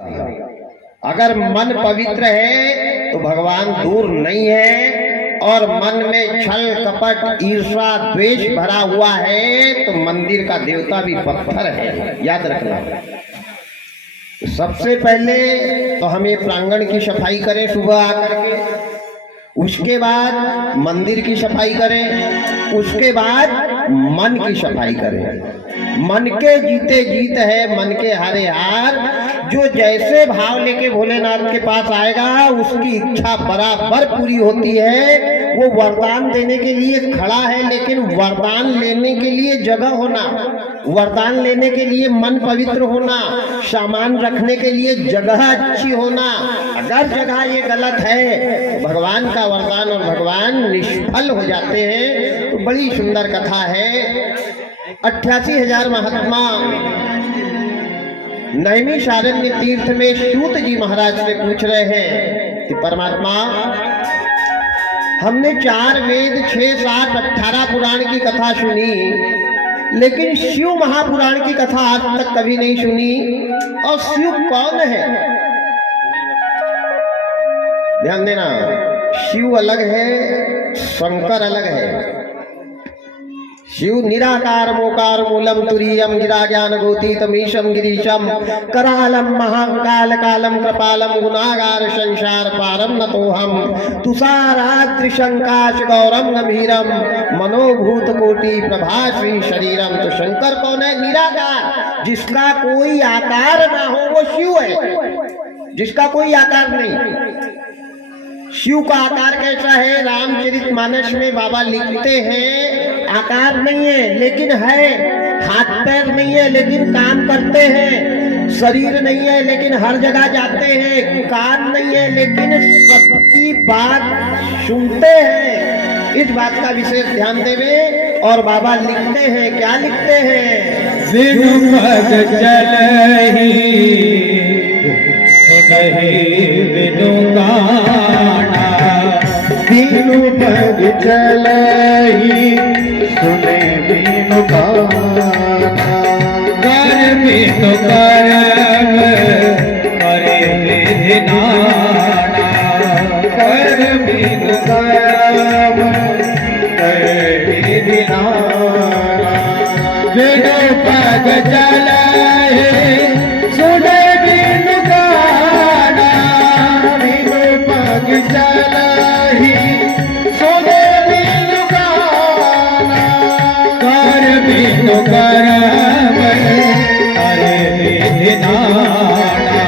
अगर मन पवित्र है तो भगवान दूर नहीं है, और मन में छल कपट ईर्ष्या द्वेष भरा हुआ है तो मंदिर का देवता भी पत्थर है, याद रखना। सबसे पहले तो हम ये प्रांगण की सफाई करें सुबह आकर के, उसके बाद मंदिर की सफाई करें, उसके बाद मन की सफाई करें। मन के जीते जीत है, मन के हारे हार। जो जैसे भाव लेके भोलेनाथ के पास आएगा उसकी इच्छा बराबर पूरी होती है। वो वरदान देने के लिए खड़ा है, लेकिन वरदान लेने के लिए जगह होना, वरदान लेने के लिए मन पवित्र होना, सामान रखने के लिए जगह अच्छी होना। अगर जगह ये गलत है तो भगवान का वरदान और भगवान निष्फल हो जाते हैं। तो बड़ी सुंदर कथा है। 88,000 महात्मा नैमिषारण्य तीर्थ में सूत जी महाराज से पूछ रहे हैं कि परमात्मा, हमने 4 वेद 6, 7, 18 पुराण की कथा सुनी, लेकिन शिव महापुराण की कथा आज तक कभी नहीं सुनी। और शिव कौन है? ध्यान देना, शिव अलग है, शंकर अलग है। शिव निराकार मोकार मूलम तुरीयम गिरा ज्ञान गोतीतमीशम गिरीशम करालम महाकाल कालम कृपालम गुनागार संसार पारम नतोहम तुषारात्रिशंकाश गौरम गंभीरम मनोभूत कोटि प्रभाश्री शरीरम। तो शंकर कौन है? निराकार, जिसका कोई आकार ना हो वो शिव है, जिसका कोई आकार नहीं। शिव का आकार कैसा है? रामचरितमानस में बाबा लिखते हैं, आकार नहीं है लेकिन है, हाथ पैर नहीं है लेकिन काम करते हैं, शरीर नहीं है लेकिन हर जगह जाते हैं, कान नहीं है लेकिन सबकी बात सुनते हैं। इस बात का विशेष ध्यान देवे। और बाबा लिखते हैं, क्या लिखते हैं? बिनु पग चलहि सुनहि बिनु गाना, बिनु पग चलहि सुने बिनु गाना, कर बिनु करम करे विधि नाना, कर बिनु करम करे विधि नाना। बिनु पग चलहि सुने बिनु गाना, बिनु पग चलहि सुने बिनु गाना, कर बिनु करम करे विधि नाना,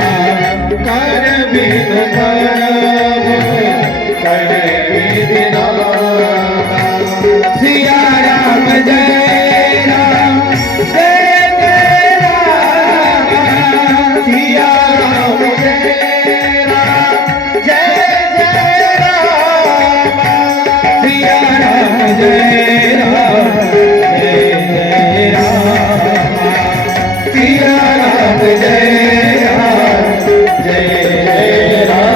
कर बिनु करम करे विधि नाना। सिया राम जय राम जय जय राम, सिया राम जय राम जय जय राम, सिया राम जय राम जय जय राम, सिया राम जय राम जय जय राम।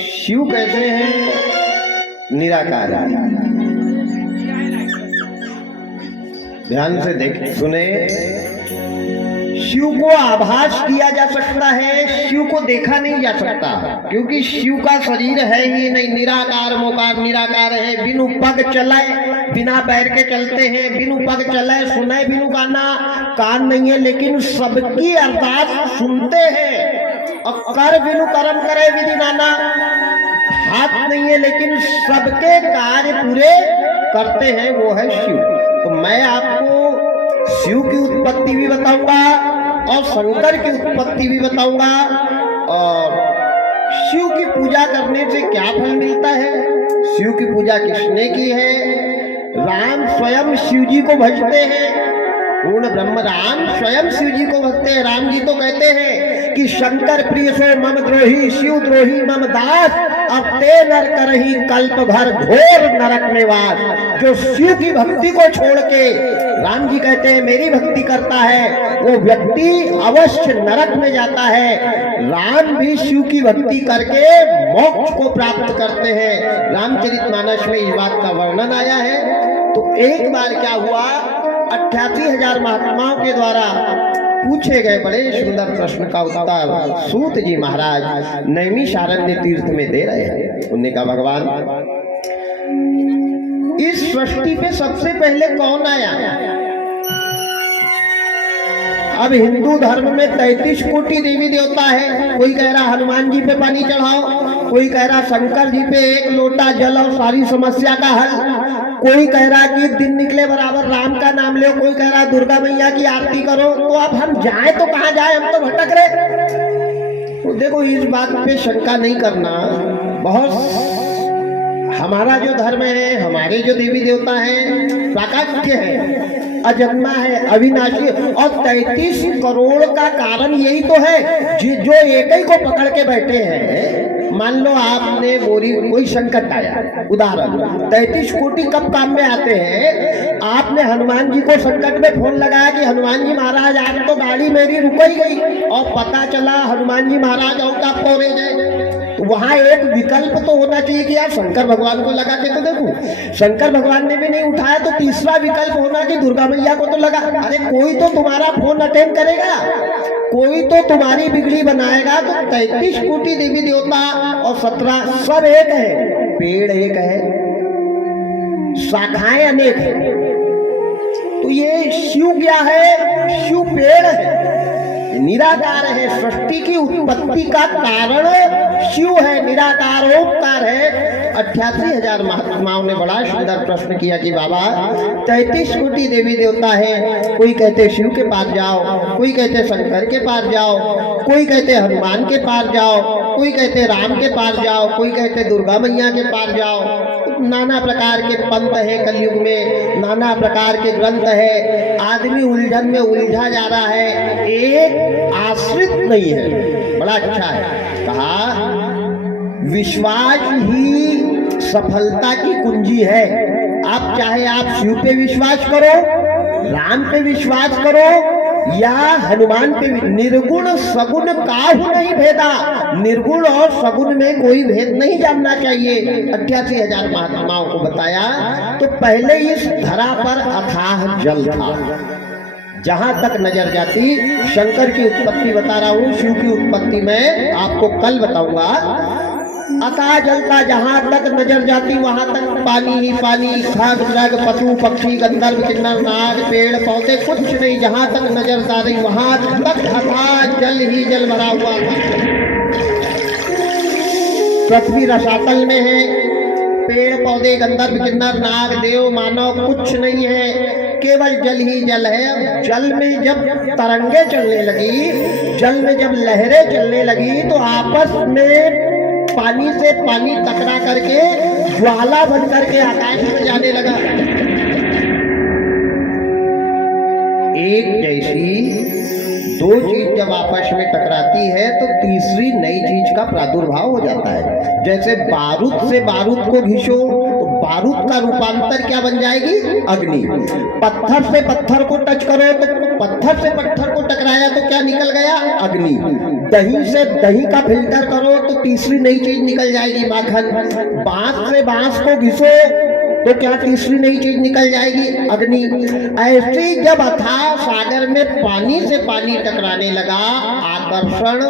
शिव कैसे हैं? निराकार। ध्यान से देख सुने। शिव को आभास किया जा सकता है, शिव को देखा नहीं जा सकता, क्योंकि शिव का शरीर है ही नहीं। निराकार मोकार निराकार है। बिनु पग चले, बिना पैर के चलते हैं, बिनु पग चले, सुने बिनु गाना, कान नहीं है लेकिन सबकी अरदास सुनते हैं। और कर बिनु कर्म करे विधि नाना, हाथ नहीं है लेकिन सबके कार्य पूरे करते हैं, वो है शिव। तो मैं आपको शिव की उत्पत्ति भी बताऊंगा और शंकर की उत्पत्ति भी बताऊंगा, और शिव की पूजा करने से क्या फल मिलता है, शिव की पूजा किसने की है। राम स्वयं शिव जी को भजते हैं, पूर्ण ब्रह्म राम स्वयं शिव जी को भजते हैं। राम जी तो कहते हैं कि शंकर प्रिय सो मम द्रोही, शिव द्रोही मम दास, अब ते नर करही कल्प भर घोर नरक निवास। जो शिव की भक्ति को छोड़ के, राम जी कहते हैं मेरी भक्ति करता है, वो व्यक्ति अवश्य नरक में जाता है। राम भी शिव की भक्ति करके मोक्ष को प्राप्त करते हैं। रामचरितमानस में इस बात का वर्णन आया है। तो एक बार क्या हुआ, 88,000 महात्माओं के द्वारा पूछे गए बड़े सुंदर प्रश्न का उत्तर सूत जी महाराज नैमिषारण्य तीर्थ में दे रहे हैं। उन्होंने कहा भगवान इस सृष्टि पे सबसे पहले कौन आया? अब हिंदू धर्म में 33 कोटि देवी देवता है। कोई कह रहा हनुमान जी पे पानी चढ़ाओ, कोई कह रहा शंकर जी पे एक लोटा जल और सारी समस्या का हल, कोई कह रहा कि दिन निकले बराबर राम का नाम लो, कोई कह रहा दुर्गा मैया की आरती करो। तो अब हम जाए तो कहाँ जाए, हम तो भटक रहे। तो देखो इस बात पे शंका नहीं करना। बहुत हमारा जो धर्म है, हमारे जो देवी देवता हैं प्राकट्य है, अजन्मा है, अविनाशी, और 33 करोड़ का कारण यही तो है जो एक ही को पकड़ के बैठे हैं। मान लो आपने बोरी कोई संकट आया, उदाहरण 33 कोटि कब काम में आते हैं। आपने हनुमान जी को संकट में फोन लगाया कि हनुमान जी महाराज आज तो गाड़ी मेरी रुक ही गई, और पता चला हनुमान जी महाराज आउट ऑफ कवरेज है। तो वहां एक विकल्प तो होना चाहिए कि यार शंकर भगवान को लगा के तो देखो। शंकर भगवान ने भी नहीं उठाया तो तीसरा विकल्प होना कि दुर्गा मैया को तो लगा। अरे कोई तो तुम्हारा फोन अटेंड करेगा, कोई तो तुम्हारी बिगड़ी बनाएगा। तो 33 कोटि देवी देवता और 17 सब एक है, पेड़ एक है, शाखाएं अनेक है। तो ये शिव क्या है? शिव पेड़ है, निराकार है। सृष्टि की उत्पत्ति का कारण शिव है, निराकार ओंकार है। 88,000 महात्माओं ने बड़ा सुंदर प्रश्न किया कि बाबा 33 कोटि देवी देवता है, कोई कहते शिव के पास जाओ, कोई कहते शंकर के पास जाओ, कोई कहते हनुमान के पास जाओ, कोई कहते राम के पास जाओ, कोई कहते दुर्गा मैया के पास जाओ। नाना प्रकार के पंथ है कलयुग में, नाना प्रकार के ग्रंथ है। आदमी उलझन में उलझा जा रहा है, एक आश्रित नहीं है। बड़ा अच्छा है कहा, विश्वास ही सफलता की कुंजी है। आप चाहे आप शिव पे विश्वास करो, राम पे विश्वास करो या हनुमान पे, निर्गुण सगुण काहू नहीं भेदा। निर्गुण और सगुण में कोई भेद नहीं जानना चाहिए। 88,000 महात्माओं को बताया। तो पहले इस धरा पर अथाह जल था, जहां तक नजर जाती। शंकर की उत्पत्ति बता रहा हूं, शिव की उत्पत्ति मैं आपको कल बताऊंगा। अथाह जल था, जहां तक नजर जाती वहां तक पानी ही पानी, खग मृग पशु पक्षी गंधर्व किन्नर नाग पेड़ पौधे कुछ नहीं। जहां तक नजर जा रही वहां तक अथाह जल ही जल भरा हुआ था। पृथ्वी रसातल में है, पेड़ पौधे गंधर्व किन्नर नाग देव मानव कुछ नहीं है, केवल जल ही जल है। जल में जब तरंगे चलने लगी, जल में जब लहरें चलने लगी, तो आपस में पानी से पानी टकरा करके ज्वाला बन करके आकाश में जाने लगा। एक जैसी दो चीज जब आपस में टकराती है तो तीसरी नई चीज का प्रादुर्भाव हो जाता है। जैसे बारूद से बारूद को घिसो तो बारूद का रूपांतर क्या बन जाएगी? अग्नि। पत्थर से पत्थर को टच करो तो पत्थर से पत्थर को टकराया तो क्या निकल गया? अग्नि। दही से दही का फिल्टर करो तो तीसरी नई चीज निकल जाएगी, माखन। बांस से बांस को घिसो तो क्या तीसरी नई चीज निकल जाएगी? अग्नि। ऐसे जब अथाह सागर में पानी से पानी टकराने लगा, आकर्षण,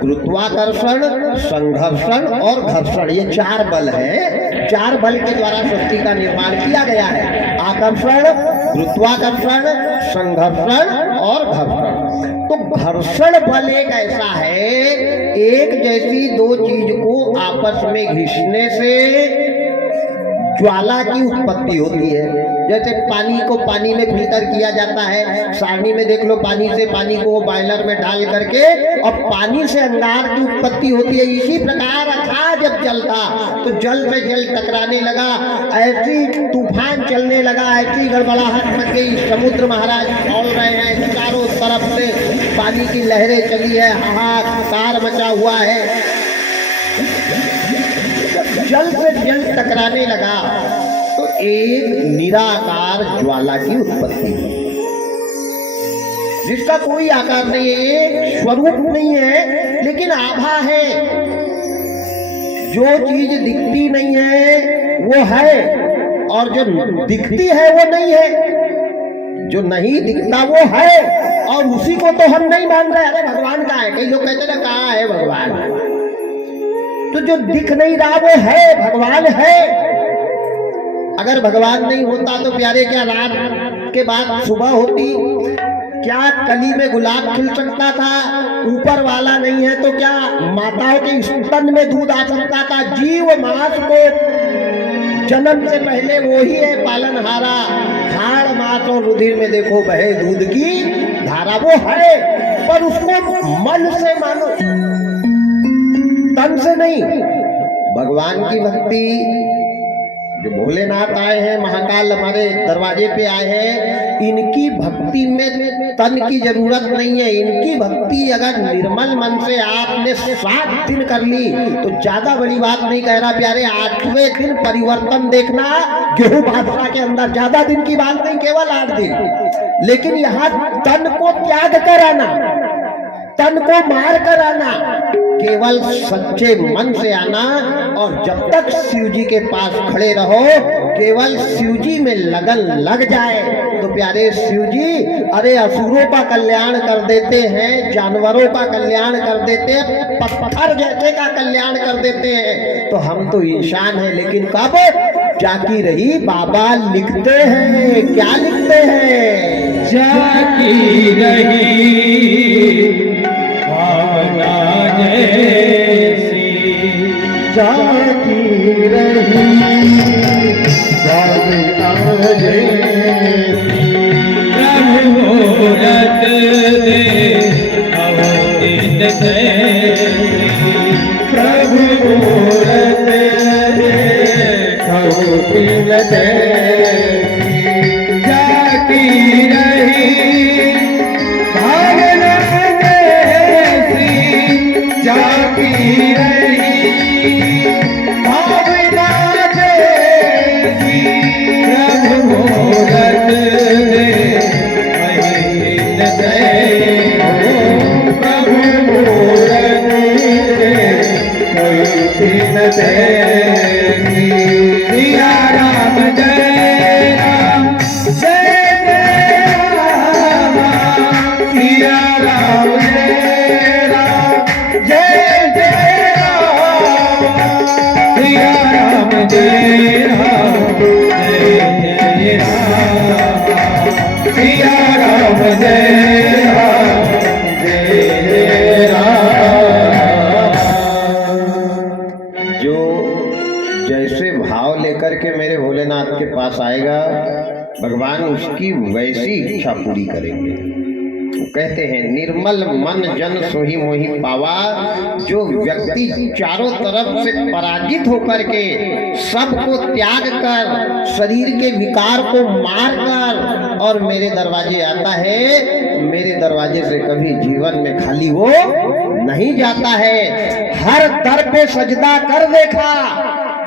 गुरुत्वाकर्षण, संघर्षण और घर्षण, ये 4 बल है। 4 बल के द्वारा सृष्टि का निर्माण किया गया है। आकर्षण, गुरुत्वाकर्षण, संघर्षण और घर्षण। तो घर्षण बल एक ऐसा है, एक जैसी दो चीज को आपस में घिसने से ज्वाला की उत्पत्ति होती है। जैसे पानी को पानी में फिल्टर किया जाता है, सारणी में देख लो, पानी से पानी को बॉयलर में डाल करके और पानी से अंगार की उत्पत्ति होती है। इसी प्रकार अथाह जब जल था तो जल से जल टकराने लगा, ऐसी तूफान चलने लगा, ऐसी गड़बड़ाहट मच गई। समुद्र महाराज खौल रहे हैं, चारों तरफ से पानी की लहरें चली है, हाहाकार मचा हुआ है। जल से जल टकराने लगा तो एक निराकार ज्वाला की उत्पत्ति हुई, जिसका कोई आकार नहीं है, एक स्वरूप नहीं है, लेकिन आभा है। जो चीज दिखती नहीं है वो है, और जो दिखती है वो नहीं है। जो नहीं दिखता वो है और उसी को तो हम नहीं मान रहे। अरे भगवान का है, कई लोग कहते ना कहाँ है भगवान, तो जो दिख नहीं रहा वो है, भगवान है। अगर भगवान नहीं होता तो प्यारे क्या रात के बाद सुबह होती, क्या कली में गुलाब खिल सकता था? ऊपर वाला नहीं है तो क्या माताओं के स्तन में दूध आ सकता था? जीव मास को जन्म से पहले वो ही है पालनहारा, हाड़ मास और रुधिर में देखो बहे दूध की धारा, वो है, पर उसको मन से मानो, तन से नहीं। भगवान की भक्ति, जो भोलेनाथ आए हैं, महाकाल हमारे दरवाजे पे आए हैं, इनकी भक्ति में तन की जरूरत नहीं है। इनकी भक्ति अगर निर्मल मन से आपने 7 दिन कर ली तो ज्यादा बड़ी बात नहीं कह रहा प्यारे, 8वें दिन परिवर्तन देखना गेहूं बादशाह के अंदर। ज्यादा दिन की बात नहीं, केवल 8 दिन। लेकिन यहाँ तन को त्याग कर आना, तन को मार कर आना, केवल सच्चे मन से आना, और जब तक शिव जी के पास खड़े रहो, केवल शिव जी में लगन लग जाए तो प्यारे शिव जी अरे असुरों का कल्याण कर देते हैं, जानवरों का कल्याण कर देते हैं, पत्थर जैसे का कल्याण कर देते हैं। तो हम तो इंसान हैं, लेकिन कब जाकी रही बाबा लिखते हैं, क्या लिखते हैं? जाकी रही भावना जैसी, जाकी रही भावना जैसी, प्रभु मूरत दे अवतीर्ण जैसी, प्रभु मूरत दे अवतीर्ण जैसी, जाकी रही भावना जैसी, जाकी रही भावना जैसी, प्रभु मूरत दे अवतीर्ण जैसी, प्रभु मूरत दे अवतीर्ण जैसी। सिया राम जय राम, जय जय राम, सिया राम जय राम, जय जय राम, सिया राम जय राम, जय जय राम, सिया राम जय राम, जय जय राम। जो जैसे भाव लेकर के मेरे भोलेनाथ के पास आएगा, भगवान उसकी वैसी इच्छा पूरी करेंगे। वो कहते हैं निर्मल मन जन सोही मोही पावा। जो व्यक्ति चारों तरफ से पराजित होकर के सबको त्याग कर, शरीर के विकार को मार कर और मेरे दरवाजे आता है, मेरे दरवाजे से कभी जीवन में खाली वो नहीं जाता है। हर दर पे सजदा कर देखा,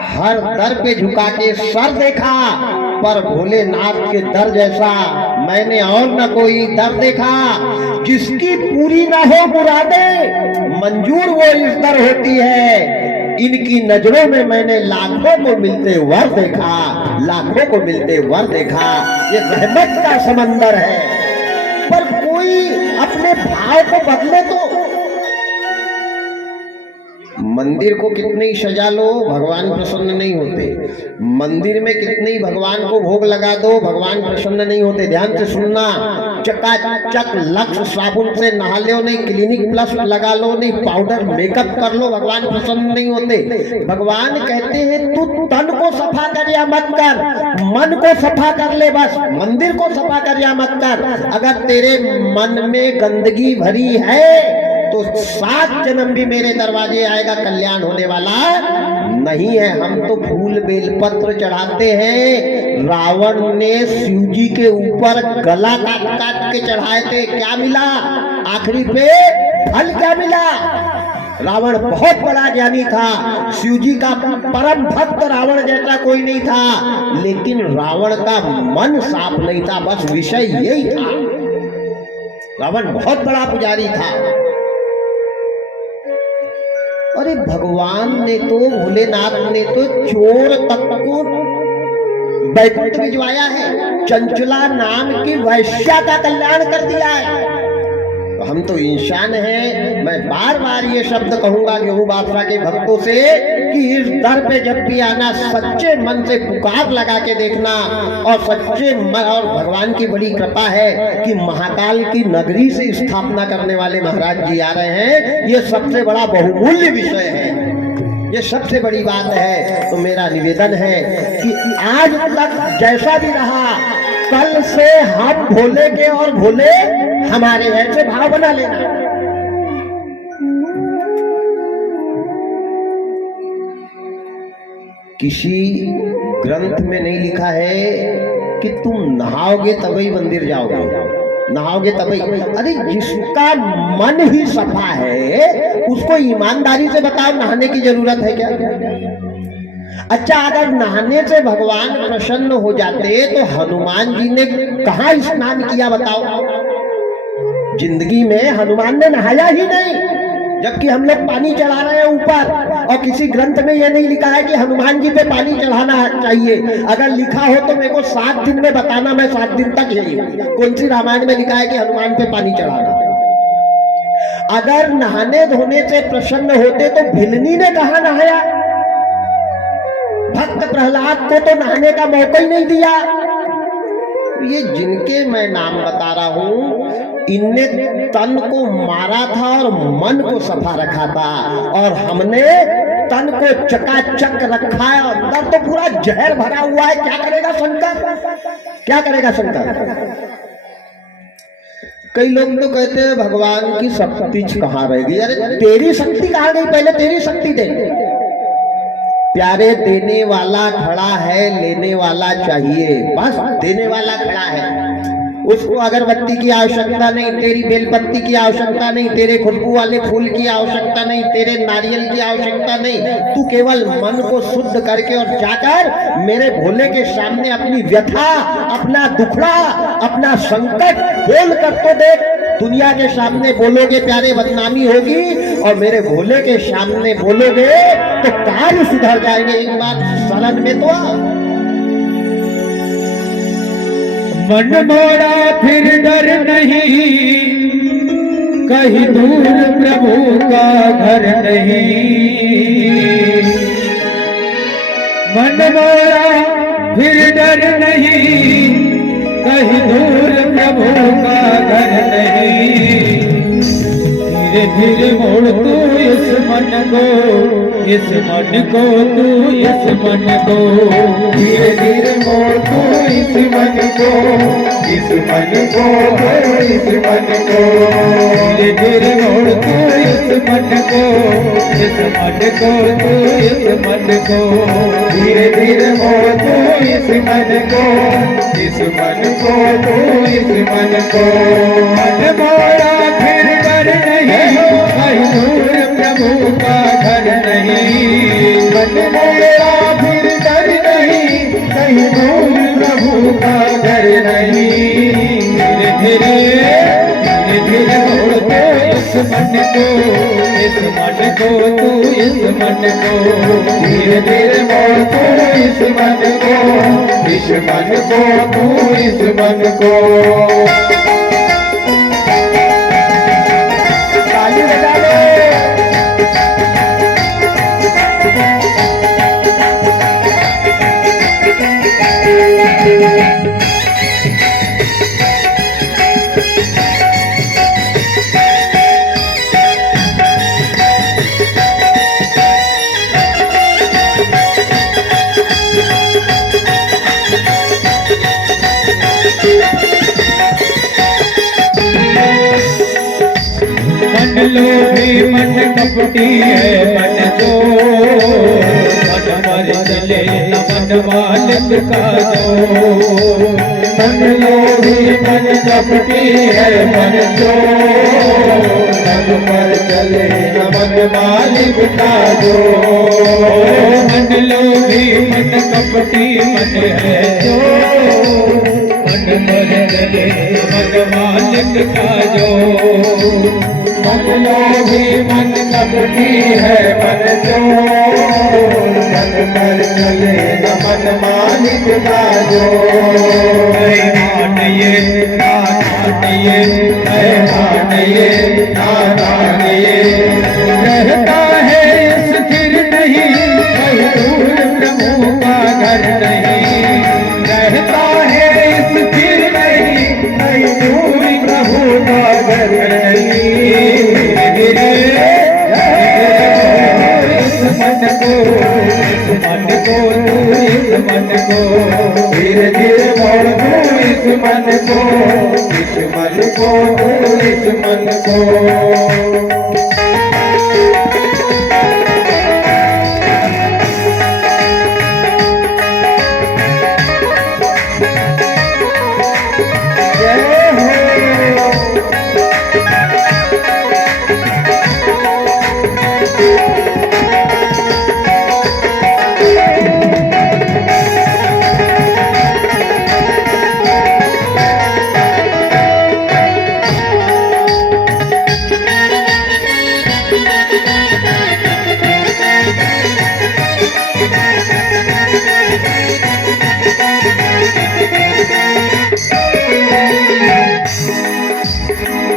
हर दर पे झुका के सर देखा, पर भोलेनाथ के दर जैसा मैंने और न कोई दर देखा। जिसकी पूरी ना हो मुरादें मंजूर वो इस दर होती है। इनकी नजरों में मैंने लाखों को मिलते वर देखा, लाखों को मिलते वर देखा। ये रहमत का समंदर है, पर कोई अपने भाव को बदले तो। मंदिर को कितने ही सजा लो, भगवान प्रसन्न नहीं होते। मंदिर में कितने ही भगवान को भोग लगा दो, भगवान प्रसन्न नहीं होते। ध्यान से सुनना, चकाचक लक्स साबुन से नहा लो नहीं, क्लिनिक प्लस लगा लो नहीं, पाउडर मेकअप कर लो, भगवान प्रसन्न नहीं होते। भगवान कहते हैं तू तन को सफा कर या मत कर, मन को सफा कर ले, बस मंदिर को सफा कर या मत कर। अगर तेरे मन में गंदगी भरी है तो 7 जन्म भी मेरे दरवाजे आएगा, कल्याण होने वाला नहीं है। हम तो फूल बेलपत्र चढ़ाते हैं। रावण ने शिव जी के ऊपर गला काट काट के चढ़ाए थे, क्या मिला आखिरी पे? फल क्या मिला? रावण बहुत बड़ा ज्ञानी था, शिव जी का परम भक्त रावण जैसा कोई नहीं था, लेकिन रावण का मन साफ नहीं था, बस विषय यही था। रावण बहुत बड़ा पुजारी था। अरे भगवान ने तो, भोलेनाथ ने तो चोर तक को बैकुंठ भिजवाया है। चंचला नाम की वैश्या का कल्याण कर दिया है। हम तो इंसान हैं। मैं बार बार ये शब्द कहूंगा गेहूं बादशाह के भक्तों से कि इस दर पे जब भी आना सच्चे मन से पुकार लगा के देखना, और सच्चे मन, और भगवान की बड़ी कृपा है कि महाकाल की नगरी से स्थापना करने वाले महाराज जी आ रहे हैं। ये सबसे बड़ा बहुमूल्य विषय है, ये सबसे बड़ी बात है। तो मेरा निवेदन है कि आज तक जैसा भी रहा, कल से हम भोले के और भोले हमारे, ऐसे भाव बना लेना। किसी ग्रंथ में नहीं लिखा है कि तुम नहाओगे तभी मंदिर जाओगे, नहाओगे तभी। अरे जिसका मन ही सफा है उसको ईमानदारी से बताओ नहाने की जरूरत है क्या? अच्छा, अगर नहाने से भगवान प्रसन्न हो जाते तो हनुमान जी ने कहाँ स्नान किया बताओ? जिंदगी में हनुमान ने नहाया ही नहीं, जबकि हम लोग पानी चढ़ा रहे हैं ऊपर, और किसी ग्रंथ में यह नहीं लिखा है कि हनुमान जी पे पानी चढ़ाना चाहिए। अगर लिखा हो तो मेरे को 7 दिन में बताना, मैं 7 दिन तक यही। कौन सी रामायण में लिखा है कि हनुमान पे पानी चढ़ाना? अगर नहाने धोने से प्रसन्न होते तो भिलनी ने कहा नहाया? भक्त प्रहलाद को तो नहाने का मौका ही नहीं दिया। ये जिनके मैं नाम बता रहा हूं, इनने तन को मारा था और मन को सफा रखा था, और हमने तन को चकाचक रखा है, अंदर तो पूरा जहर भरा हुआ है। क्या करेगा शंकर, क्या करेगा शंकर? कई लोग तो कहते हैं भगवान की शक्ति कहाँ रह गई। अरे तेरी शक्ति कहाँ गई? पहले तेरी शक्ति दे। प्यारे, देने वाला खड़ा है, लेने वाला चाहिए। बस देने वाला खड़ा है, उसको अगरबत्ती की आवश्यकता नहीं, तेरी बेलपत्ती की आवश्यकता नहीं, तेरे खुशबू वाले फूल की आवश्यकता नहीं, तेरे नारियल की आवश्यकता नहीं। तू केवल मन को शुद्ध करके और जाकर मेरे भोले के सामने अपनी व्यथा, अपना दुखड़ा, अपना संकट बोल कर तो देख। दुनिया के सामने बोलोगे प्यारे बदनामी होगी, और मेरे भोले के सामने बोलोगे तो कार्य सुधर जाएंगे। एक बार शरण में तो आओ। मन मोरा फिर डर नहीं, कहीं दूर प्रभु का घर नहीं। मन मोरा फिर डर नहीं, कहीं दूर प्रभु का घर नहीं। धीरे धीरे मोड़ तू इस मन को, इस मन को तू, इस मन को। धीरे धीरे मोड़ तू इस मन को, इस मन को, इस मन को। धीरे धीरे मोड़ तू इस मन को, इस मन को तू, इस मन को। धीरे धीरे मोड़ तू इस मन को, इस मन को तू, इस मन को। मन मोड़ा फिर डर नहीं, कहीं दूर प्रभु का घर नहीं। मन मोड़ा फिर डर नहीं, कहीं दूर प्रभु का घर नहीं। धीरे धीरे धीरे धीरे मोड़ दो इस मन को, इस मन को तू, इस मन को। धीरे धीरे मोड़ दो इस मन को, इस मन को तू, इस मन को। लोभी मन कपटी है मन को, मन मर चले न मन मालिक का जो। मन लोभी मन कपटी है मन को, मन मर चले न मन मालिक का जो। मन लोभी मन कपटी मन है जो, मन मर चले मन मालिक का जो। मन लोभी मन कपटी है मन चोर, मन मर चले न मन मालिक का जो। मान ये नादान ये नादान ये रहता है स्थिर नहीं कहीं दूर प्रभु का घर नहीं रहता है स्थिर नहीं कहीं दूर प्रभु का घर नहीं धीरे धीरे मोड़ दो इस मन को इस मन को इस मन को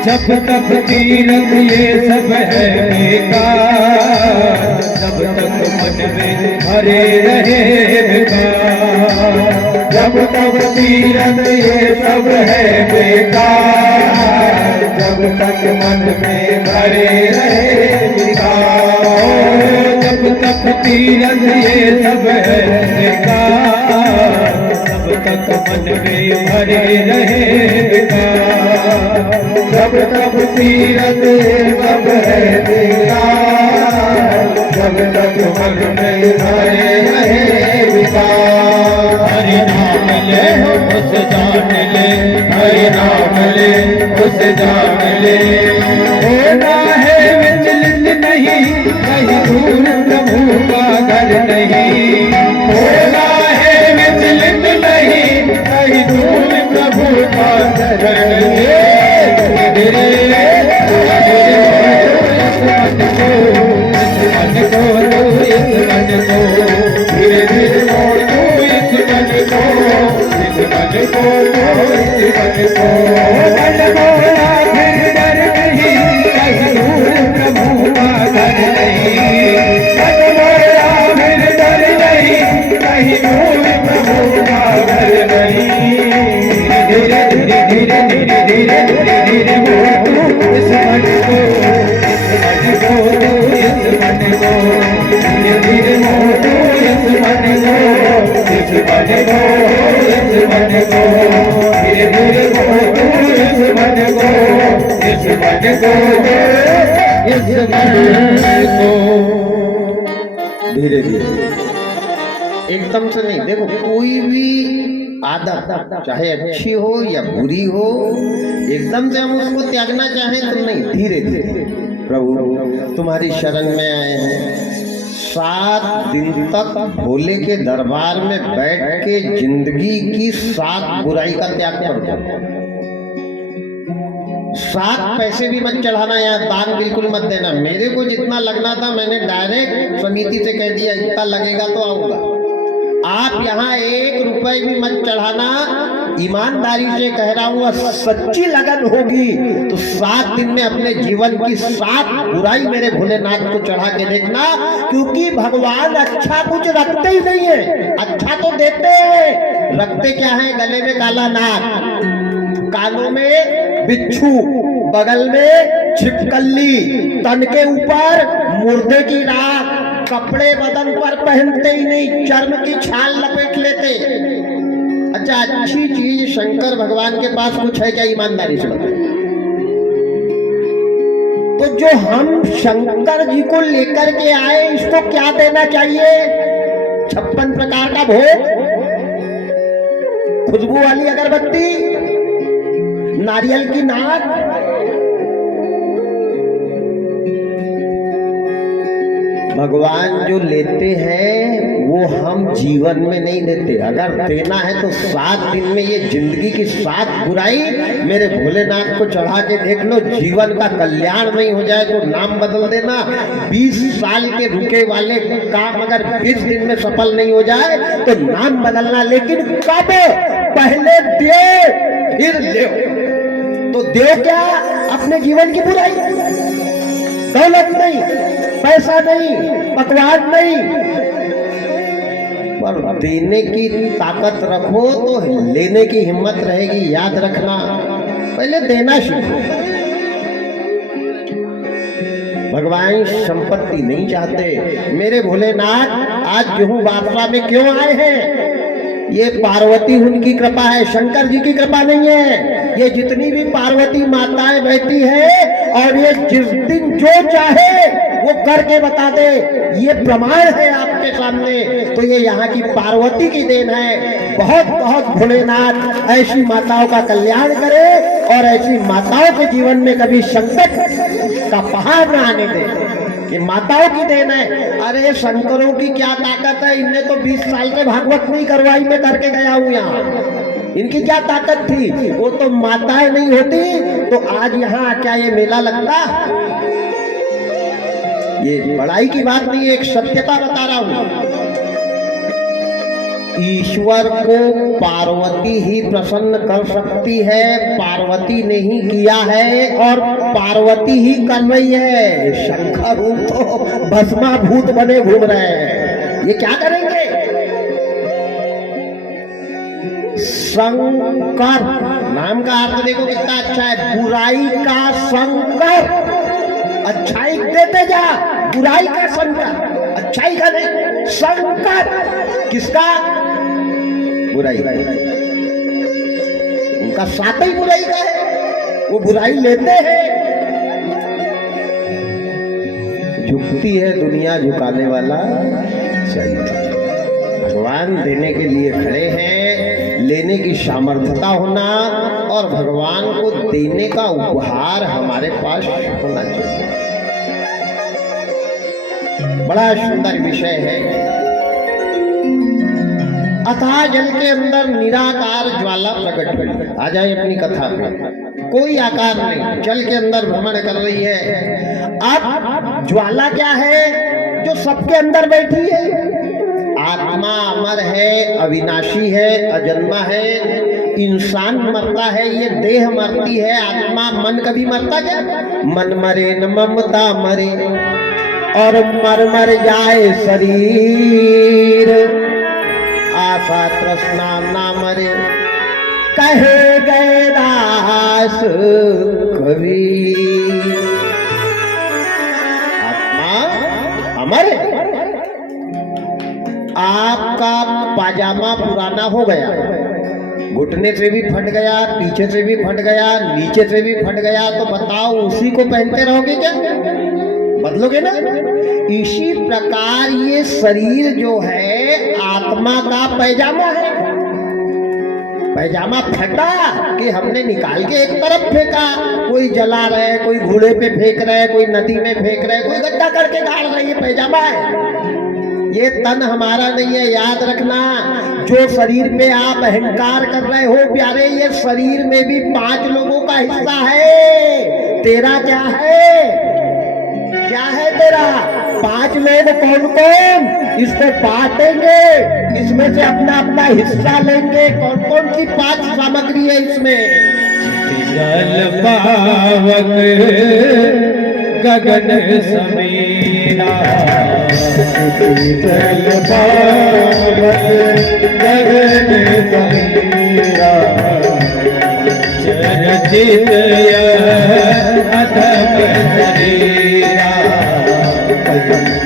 जब तक तीरथ ये सब है बेकार जब तक मन में भरे रहे बेकार जब तक तीरथ ये सब है बेकार जब तक मन में भरे रहे बेकार जब तक तीरथ ये सब है बेकार तब तक मन में भरे रहे बेकार जब तक तीरथ सब है बेकार जब तक मन में भरे रहे विकार हरि नाम ले उस जान ले हरि नाम ले उस जान ले होना है विचलित नहीं कहीं दूर प्रभु का घर नहीं होना है विचलित नहीं कहीं दूर प्रभु का घर नहीं धीरे धीरे मोड़ दो इस मन को इस मन को इस मन को मन मोड़ा फिर डर नहीं कहीं दूर प्रभु का घर नहीं मन मोड़ा फिर डर नहीं कहीं दूर प्रभु का घर नहीं धीरे धीरे धीरे धीरे धीरे धीरे धीरे मोड़ दो इस मन को इस मन को इस मन को धीरे धीरे मोड़ दो इस मन को इस मन को इस मन को धीरे धीरे मोड़ दो इस मन को इस मन को इस मन को धीरे धीरे एकदम से नहीं। देखो कोई भी आदत चाहे अच्छी हो या बुरी हो एकदम से हम उसको त्यागना चाहें तो नहीं, धीरे धीरे। प्रभु तुम्हारी शरण में आए हैं, 7 दिन तक भोले के दरबार में बैठ के जिंदगी की 7 बुराई का त्याग कर दो। 7 पैसे भी मत चढ़ाना, यहाँ दान बिल्कुल मत देना। मेरे को जितना लगना था मैंने डायरेक्ट समिति से कह दिया इतना लगेगा तो आऊंगा। आप यहाँ 1 रुपए भी मत चढ़ाना। ईमानदारी से कह रहा हूँ, सच्ची लगन होगी तो 7 दिन में अपने जीवन की 7 बुराई मेरे भोलेनाथ को चढ़ा के देखना, क्योंकि भगवान अच्छा कुछ रखते ही नहीं है। अच्छा तो देते हैं, रखते क्या है? गले में काला नाग, कानों में बिच्छू, बगल में छिपकली, तन के ऊपर मुर्दे की राख, कपड़े बदन पर पहनते ही नहीं, चर्म की छाल लपेट लेते। अच्छा, अच्छी चीज शंकर भगवान के पास कुछ है क्या? ईमानदारी से बताओ। तो जो हम शंकर जी को लेकर के आए, इसको क्या देना चाहिए? 56 प्रकार का भोग, खुशबू वाली अगरबत्ती, नारियल की नाक। भगवान जो लेते हैं वो हम जीवन में नहीं देते। अगर देना है तो 7 दिन में ये जिंदगी की 7 बुराई मेरे भोलेनाथ को चढ़ा के देख लो। जीवन का कल्याण नहीं हो जाए तो नाम बदल देना। 20 साल के रुके वाले काम अगर 20 दिन में सफल नहीं हो जाए तो नाम बदलना। लेकिन कब? पहले दे फिर ले। तो दे क्या? अपने जीवन की बुराई। दौलत नहीं, पैसा नहीं, पकवान नहीं, पर देने की ताकत रखो तो लेने की हिम्मत रहेगी। याद रखना, पहले देना सीखो। भगवान संपत्ति नहीं चाहते। मेरे भोलेनाथ आज गेहूं बाफरा में क्यों आए हैं? ये पार्वती उनकी कृपा है, शंकर जी की कृपा नहीं है। ये जितनी भी पार्वती माताएं बैठी है और ये जिस दिन जो चाहे वो करके बता दे, ये प्रमाण है आपके सामने। तो ये यहाँ की पार्वती की देन है। बहुत बहुत भोलेनाथ ऐसी माताओं का कल्याण करे और ऐसी माताओं के जीवन में कभी संकट का पहाड़ न आने दे। ये माताओं की देन है। अरे शंकरों की क्या ताकत है? इनने तो 20 साल के भागवत नहीं करवाई, मैं करके गया हूं यहाँ। इनकी क्या ताकत थी? वो तो माताएं नहीं होती तो आज यहाँ क्या ये मेला लगता? ये बड़ाई की बात नहीं है, एक सत्यता बता रहा हूं। ईश्वर को पार्वती ही प्रसन्न कर सकती है। पार्वती ने ही किया है और पार्वती ही कर रही है। शंकर तो भस्माभूत बने घूम रहे हैं। ये क्या करेंगे? शंकर नाम का अर्थ देखो कितना अच्छा है। बुराई का शंकर। अच्छाई देते जा, बुराई का शंकर, अच्छाई का नहीं। शंकर किसका? बुराई। उनका साथ ही बुराई का है, वो बुराई लेते हैं। झुकती है दुनिया, झुकाने वाला चाहिए। भगवान देने के लिए खड़े हैं, लेने की सामर्थ्यता होना और भगवान को देने का उपहार हमारे पास होना चाहिए। बड़ा सुंदर विषय है। अथाह जल के अंदर निराकार ज्वाला प्रकट हुई। आ जाए अपनी कथा में। कोई आकार नहीं, जल के अंदर भ्रमण कर रही है। अब ज्वाला क्या है? जो सबके अंदर बैठी है। आत्मा अमर है, अविनाशी है, अजन्मा है। इंसान मरता है, ये देह मरती है। आत्मा मन कभी मरता क्या? मन मरे न ममता मरे और मर जाए शरीर। आशा तृष्णा ना मरे, कहे गए दास कबीर। आत्मा अमर है। आपका पाजामा पुराना हो गया, घुटने से भी फट गया, पीछे से भी फट गया, नीचे से भी फट गया, तो बताओ उसी को पहनते रहोगे क्या? बदलोगे ना? इसी प्रकार ये शरीर जो है आत्मा का पैजामा है। पैजामा फटा कि हमने निकाल के एक तरफ फेंका। कोई जला रहे, कोई घोड़े पे फेंक रहे, कोई नदी में फेंक रहे, कोई गड्ढा करके गाड़ रहे। ये पैजामा है, ये तन हमारा नहीं है। याद रखना, जो शरीर पे आप अहंकार कर रहे हो प्यारे, ये शरीर में भी 5 लोगों का हिस्सा है। तेरा क्या है? क्या है तेरा? 5 लोग कौन कौन? इसको बांटेंगे, इसमें से अपना अपना हिस्सा लेंगे। कौन कौन सी 5 सामग्री है इसमें? जल पावक गगन समीरा, जल पावक गगन समीरा, चरचित अधम शरीरा,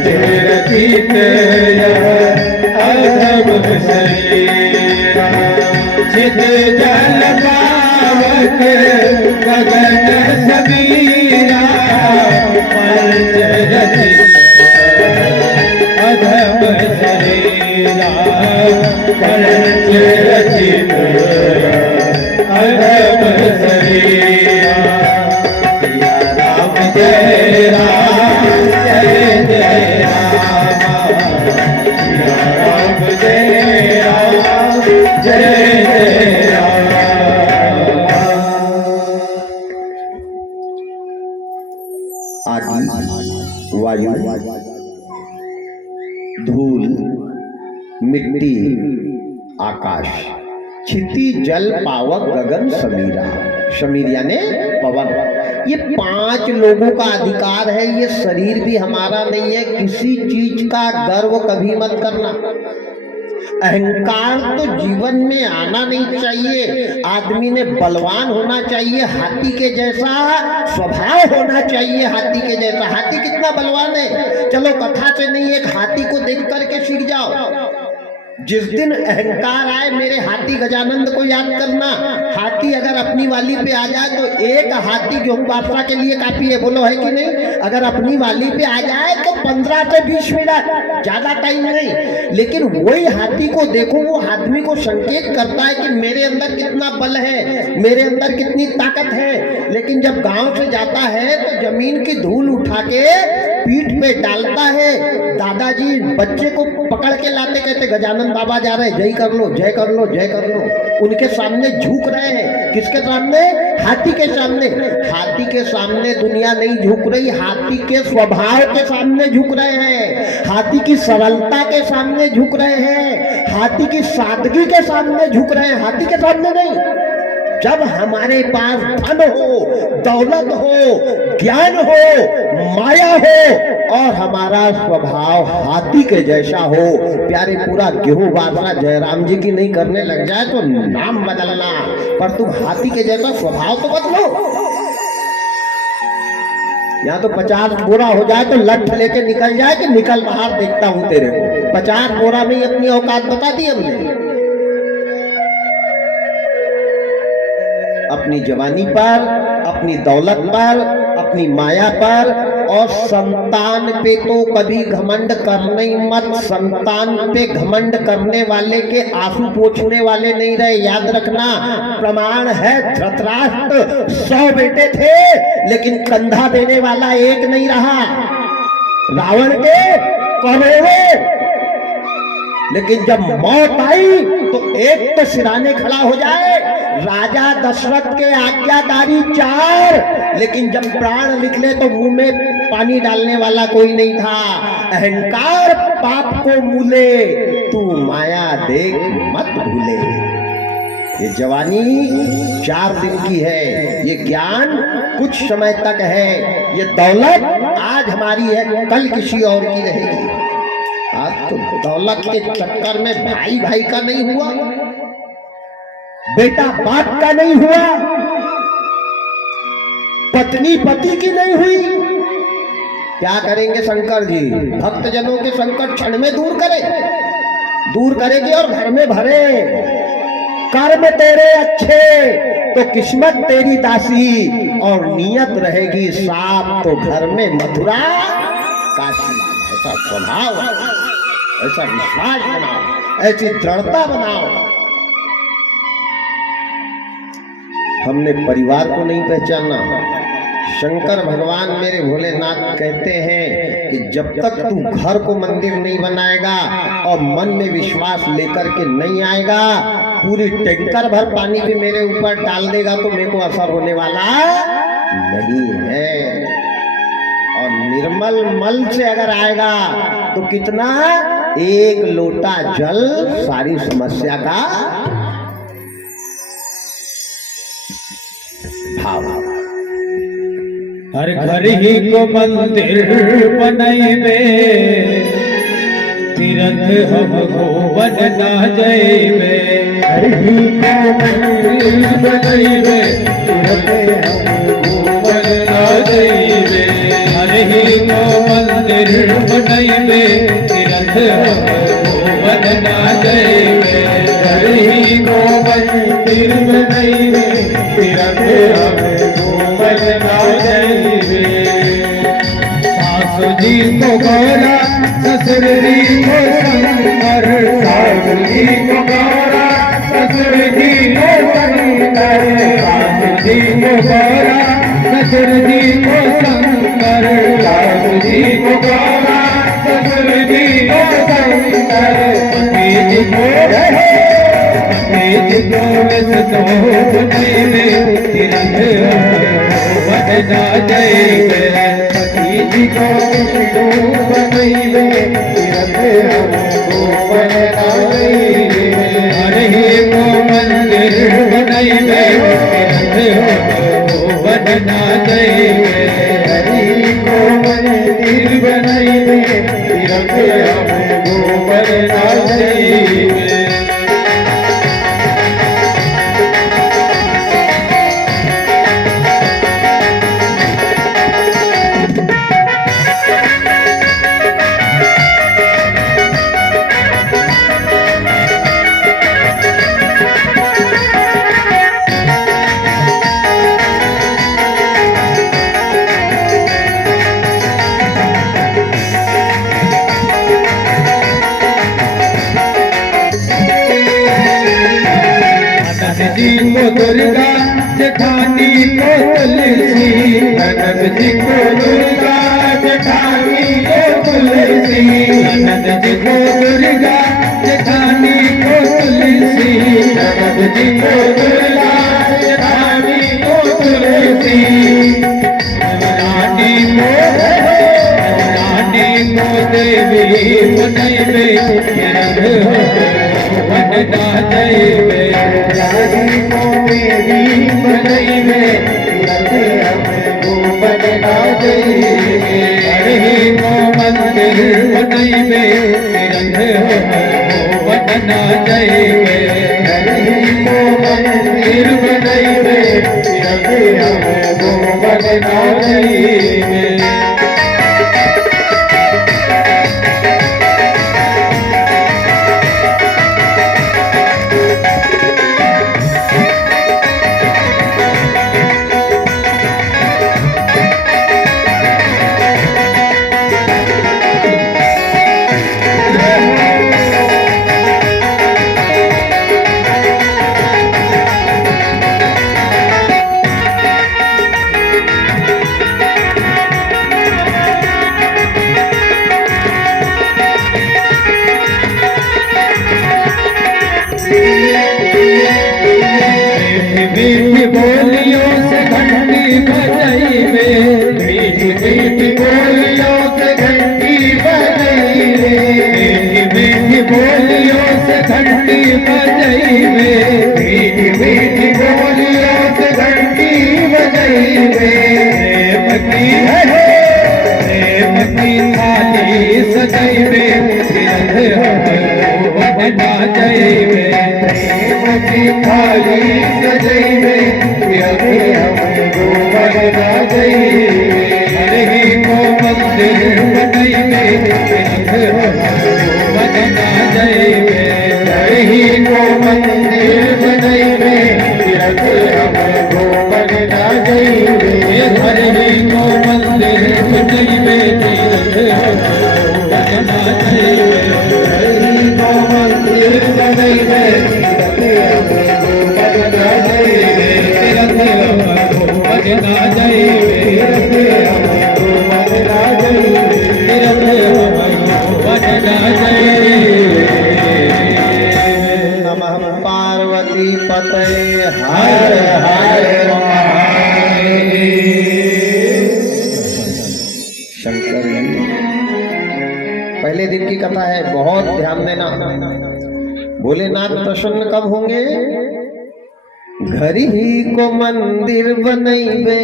चरचित अधम शरीरा, चित जल पावक गगन समीरा, चरचित अधम शरीरा, चरचित अधम शरीरा। या राम जय राम, जय जय राम। या राम जय राम, जय जय राम। आदि वायु, धूल, मिट्टी, आकाश, क्षिति जल पावक गगन समीरा। समीर यानी पवन। ये 5 लोगों का अधिकार है। ये शरीर भी हमारा नहीं है। किसी चीज का गर्व कभी मत करना। अहंकार तो जीवन में आना नहीं चाहिए। आदमी ने बलवान होना चाहिए, हाथी के जैसा स्वभाव होना चाहिए, हाथी के जैसा। हाथी कितना बलवान है, चलो कथा से नहीं, एक हाथी को देख करके सीख जाओ। जिस दिन अहंकार आए, मेरे हाथी गजानंद को याद करना। हाथी अगर अपनी वाली पे आ जाए तो एक हाथी गेहूं बादशाह के लिए काफी है, बोलो है कि नहीं? अगर अपनी वाली पे आ जाए तो 15 से 20 मिनट, ज्यादा टाइम नहीं। लेकिन वही हाथी को देखो, वो आदमी को संकेत करता है कि मेरे अंदर कितना बल है, मेरे अंदर कितनी ताकत है। लेकिन जब गांव से जाता है तो जमीन की धूल उठा के पीठ पे डालता है। दादाजी बच्चे को पकड़ के लाते, कहते गजानन बाबा जा रहे, जय कर लो, जय कर लो, जय कर लो। उनके सामने झुक रहे हैं। किसके सामने? हाथी के सामने। हाथी के सामने दुनिया नहीं झुक रही, हाथी के स्वभाव के सामने झुक रहे हैं, हाथी की सरलता के सामने झुक रहे हैं, हाथी की सादगी के सामने झुक रहे हैं, हाथी के सामने नहीं। जब हमारे पास धन हो, दौलत हो, ज्ञान हो, माया हो और हमारा स्वभाव हाथी के जैसा हो, प्यारे पूरा गेहूं बादशाह जयराम जी की नहीं करने लग जाए तो नाम बदलना, पर तुम हाथी के जैसा स्वभाव तो बदलो। यहाँ तो 50 बोरा हो जाए तो लठ लेके निकल जाए कि निकल बाहर, देखता हूं तेरे को। 50 बोरा में ही अपनी औकात बता दी हमने। अपनी जवानी पर, अपनी दौलत पर, अपनी माया पर और संतान पे तो कभी घमंड करने मत। संतान पे घमंड करने वाले के आंसू पोंछने वाले नहीं रहे, याद रखना। प्रमाण है, धृतराष्ट्र 100 बेटे थे लेकिन कंधा देने वाला एक नहीं रहा। रावण के करोड़ों, लेकिन जब मौत आई तो एक तो सिराने खड़ा हो जाए। राजा दशरथ के आज्ञाकारी 4, लेकिन जब प्राण निकले तो मुंह में पानी डालने वाला कोई नहीं था। अहंकार पाप को मूले, तू माया देख मत भूले। ये जवानी 4 दिन की है, ये ज्ञान कुछ समय तक है, ये दौलत आज हमारी है, कल किसी और की रहेगी। आज तो दौलत के चक्कर में भाई भाई का नहीं हुआ, बेटा बाप का नहीं हुआ, पत्नी पति की नहीं हुई। क्या करेंगे शंकर जी? भक्तजनों के संकट क्षण में दूर करेगी और घर में भरे। कर्म तेरे अच्छे तो किस्मत तेरी दासी, और नियत रहेगी साफ तो घर में मथुरा काशी। ऐसा स्वभाव, ऐसा विश्वास बनाओ, ऐसी दृढ़ता बनाओ। हमने परिवार को नहीं पहचाना। शंकर भगवान मेरे भोलेनाथ कहते हैं कि जब तक तू घर को मंदिर नहीं बनाएगा और मन में विश्वास लेकर के नहीं आएगा, पूरी टैंकर भर पानी भी मेरे ऊपर डाल देगा तो मेरे को असर होने वाला नहीं है। और निर्मल मल से अगर आएगा तो कितना? 1 लोटा जल सारी समस्या का भाव। हर घर ही को मंदिर बनैबे, तीरथ हम गोवन ना जैबे। हर ही को मंदिर बनैबे, तीरथ हम गोवन ना जैबे। हर ही को मंदिर बनैबे, तीरथ हम गोवन ना जैबे। हर ही को मंदिर बनैबे, तीरथ हम गोवन ना जैबे। सासु जी को गौरा, ससुर जी को शंकर। सासु जी को गौरा, ससुर जी को शंकर। सासु जी को गौरा, ससुर जी को शंकर। सासु जी को गौरा, ससुर जी को शंकर। पति जी को रहे, पति जी को बस तो बनैबे, तीरथ बना जैबे। पति जी को बनैबे, तीरथ गोवन ना जैबे। हर ही को मंदिर बनैबे, तीरथ को दुर्गा जेठानी को तुलसी, ननद जी को दुर्गा जेठानी को तुलसी, ननद जी को दुर्गा जेठानी को तुलसी, ननद जी को दुर्गा जेठानी को तुलसी। रानी को देवी बनैबे बनना जैबे, रानी को देवी बनैबे बनना जैबे, हरि को मंदिर बनैबे बनना जैबे, हरि को मंदिर बनैबे बनना जैबे। मीठी बोलियों से घंटी बजाइबे, मीठी मीठी बोलियों से घंटी बजाइबे, मीठी मीठी बोलियों से घंटी बजाइबे, मीठी मीठी बोलियों से घंटी बजाइबे। प्रेम की थाली सजाइबे बनना जैबे, प्रेम की थाली सजैबे हमको बनना जैबे, हरि को मंदिर बनैबे बनना जैबे, हरि को मंदिर बनैबे हमको बनना जैबे, हरि को मंदिर बनैबे बनना जैबे, हरि को मंदिर बनैबे बनना जैबे, बनना जैबे बनना जैबे। नमः पार्वती पतये हर हर महादेव। शंकर जी पहले दिन की कथा है, बहुत ध्यान देना। भोलेनाथ प्रसन्न कब होंगे? घर ही को मंदिर बनैबे,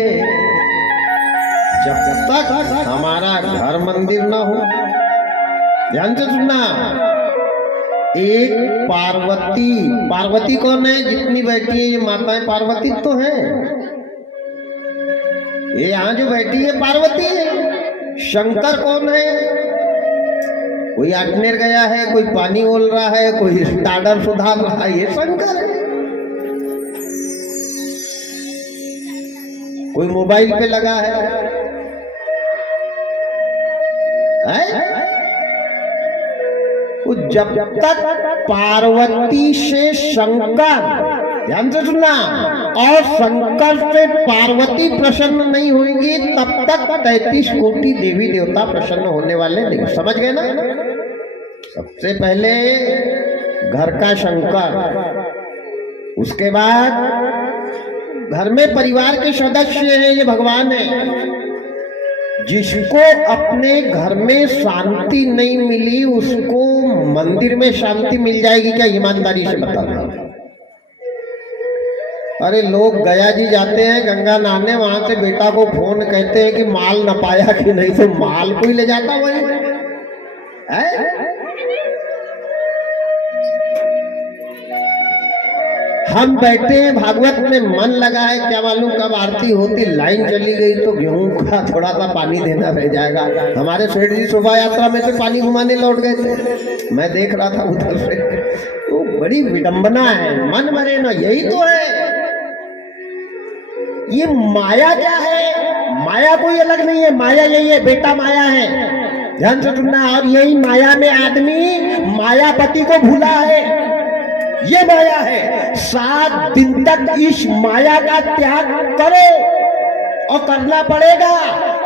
जब तक हमारा घर मंदिर ना हो। ध्यान से सुनना। एक पार्वती, पार्वती कौन है? जितनी बैठी है ये माताएं पार्वती तो है। ये यहाँ जो बैठी है पार्वती है। शंकर कौन है? कोई आटनेर गया है, कोई पानी ओल रहा है, कोई स्टार्टर सुधार रहा है, ये शंकर है। कोई मोबाइल पे लगा है? तो जब तक पार्वती से शंकर, ध्यान से सुनना, और शंकर से पार्वती प्रसन्न नहीं होंगी तब तक 33 कोटि देवी देवता प्रसन्न होने वाले नहीं। समझ गए ना? सबसे पहले घर का शंकर, उसके बाद घर में परिवार के सदस्य हैं, ये भगवान है। जिसको अपने घर में शांति नहीं मिली उसको मंदिर में शांति मिल जाएगी क्या? ईमानदारी से बताना। अरे लोग गया जी जाते हैं गंगा नहाने, वहां से बेटा को फोन कहते हैं कि माल न पाया कि नहीं, तो माल कोई ले जाता वही है। हम बैठे हैं भागवत में, मन लगा है, क्या मालूम कब आरती होती, लाइन चली गई तो गेहूं का थोड़ा सा पानी देना रह जाएगा। हमारे सेठ जी शोभा यात्रा में से पानी घुमाने लौट गए थे, मैं देख रहा था उधर से। तो बड़ी विडंबना है, मन मरे ना, यही तो है। ये माया क्या है? माया कोई अलग नहीं है, माया यही है, बेटा माया है। ध्यान से सुनना। और यही माया में आदमी मायापति को भूला है। ये माया है। 7 दिन तक इस माया का त्याग करो, और करना पड़ेगा।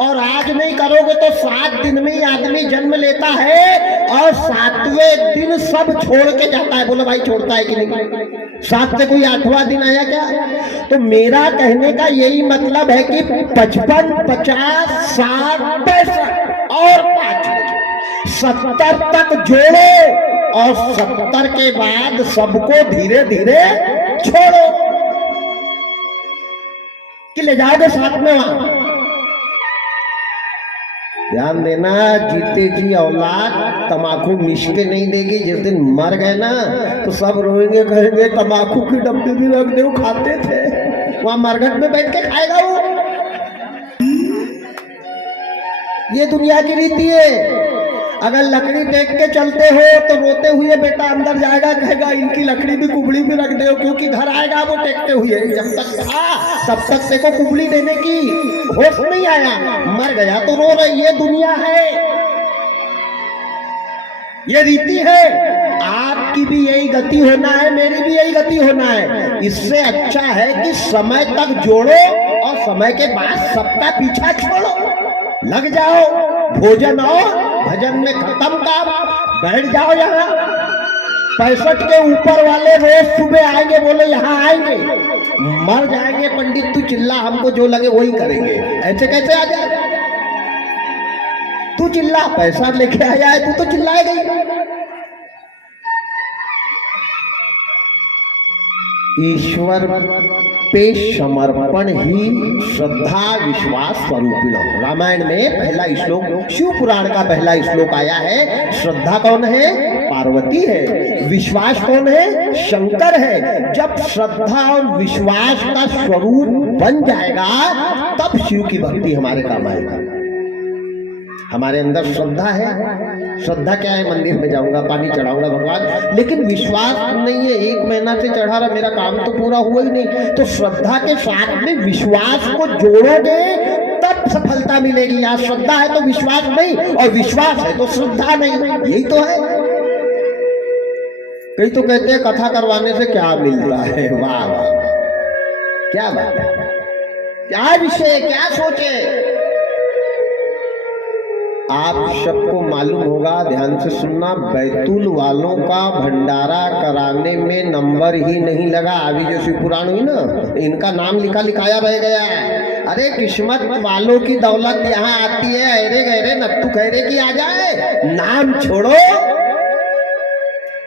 और आज नहीं करोगे तो 7 दिन में ही आदमी जन्म लेता है और 7वें दिन सब छोड़ के जाता है। बोलो भाई, छोड़ता है कि नहीं? 7 से कोई 8वां दिन आया क्या? तो मेरा कहने का यही मतलब है कि 55, 50, 60, 65 और 5 70 तक जोड़ो, और 70 के बाद सबको धीरे धीरे छोड़ो कि ले जाओगे साथ में वहां। ध्यान देना, जीते जी औलाद तमाकू मिशके नहीं देगी। जिस दिन मर गए ना तो सब रोएंगे, कहेंगे तमाकू की डब्बी भी रख दे, खाते थे। वहां मरघट में बैठ के खाएगा वो। ये दुनिया की रीति है। अगर लकड़ी देख के चलते हो तो रोते हुए बेटा अंदर जाएगा, कहेगा इनकी लकड़ी भी कुबड़ी भी रख दो, क्योंकि घर आएगा वो टेकते हुए। जब तक था तब तक देखो कुबड़ी देने की होश नहीं आया, मर गया तो रो रही। ये दुनिया है, ये रीति है। आपकी भी यही गति होना है, मेरी भी यही गति होना है। इससे अच्छा है कि समय तक जोड़ो और समय के बाद सबका पीछा छोड़ो, लग जाओ भोजन और भजन में। खत्म काम, बैठ जाओ यहाँ। 65 के ऊपर वाले रोज सुबह आएंगे, बोले यहाँ आएंगे। मर जाएंगे पंडित, तू चिल्ला, हमको जो लगे वही करेंगे। ऐसे कैसे आ जाए? तू चिल्ला, पैसा लेके आया है, तू तो चिल्लाएगा ही। ईश्वर पे समर्पण ही श्रद्धा विश्वास स्वरूपिण। रामायण में पहला श्लोक, शिव पुराण का पहला श्लोक आया है। श्रद्धा कौन है? पार्वती है। विश्वास कौन है? शंकर है। जब श्रद्धा और विश्वास का स्वरूप बन जाएगा तब शिव की भक्ति हमारे काम आएगा। हमारे अंदर श्रद्धा है। श्रद्धा क्या है? मंदिर में जाऊंगा, पानी चढ़ाऊंगा भगवान, लेकिन विश्वास नहीं है। 1 महीना से चढ़ा रहा, मेरा काम तो पूरा हुआ ही नहीं। तो श्रद्धा के साथ में विश्वास को जोड़ोगे तब सफलता मिलेगी। यहाँ श्रद्धा है तो विश्वास नहीं, और विश्वास है तो श्रद्धा नहीं। यही तो है। कई तो कहते हैं कथा करवाने से क्या मिलता है। वाह वाह, क्या बात है, क्या विषय, क्या सोचे। आप सबको मालूम होगा, ध्यान से सुनना, बैतूल वालों का भंडारा कराने में नंबर ही नहीं लगा। अभी जो शिव पुराण हुई ना, इनका नाम लिखाया रह गया। अरे किस्मत वालों की दौलत यहाँ आती है, अरे गहरे नत्थु खैरे की आ जाए। नाम छोड़ो,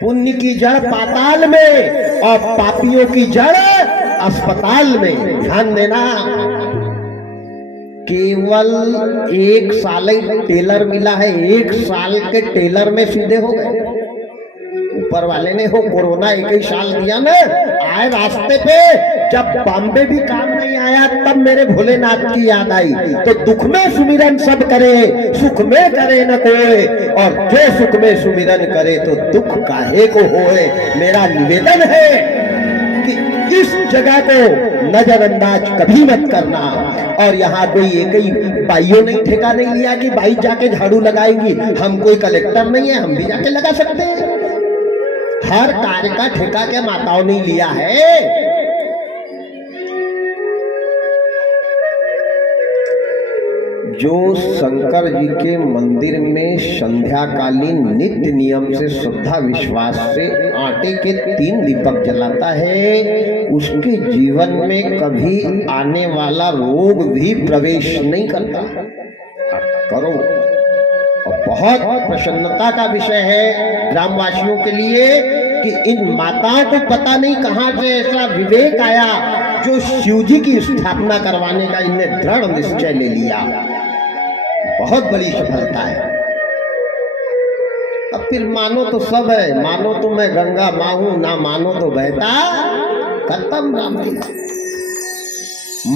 पुण्य की जड़ पाताल में और पापियों की जड़ अस्पताल में। ध्यान देना, केवल 1 साल ही टेलर मिला है। 1 साल के टेलर में सीधे हो गए। ऊपर वाले ने हो कोरोना 1 ही साल दिया ना। आए रास्ते पे, जब बॉम्बे भी काम नहीं आया तब मेरे भोलेनाथ की याद आई। तो दुख में सुमिरन सब करे, सुख में करे न कोई, और जो सुख में सुमिरन करे तो दुख काहे को होए। मेरा निवेदन है कि इस जगह को नजरअंदाज कभी मत करना। और यहाँ कोई एक ही बाइयों ने ठेका नहीं लिया कि बाई जाके झाड़ू लगाएंगी। हम कोई कलेक्टर नहीं है, हम भी जाके लगा सकते हैं। हर कार्य का ठेका क्या माताओं ने लिया है? जो शंकर जी के मंदिर में संध्याकालीन नित्य नियम से श्रद्धा विश्वास से आटे के 3 दीपक जलाता है, उसके जीवन में कभी आने वाला रोग भी प्रवेश नहीं करता। करो, और बहुत प्रसन्नता का विषय है ग्रामवासियों के लिए कि इन माताओं को पता नहीं कहां से ऐसा विवेक आया जो शिवजी की स्थापना करवाने का इन्हें दृढ़ निश्चय ले लिया। बहुत बड़ी सफलता है। अब फिर मानो तो सब है, मानो तो मैं गंगा माँ हूं, ना मानो तो बहता खत्म राम की।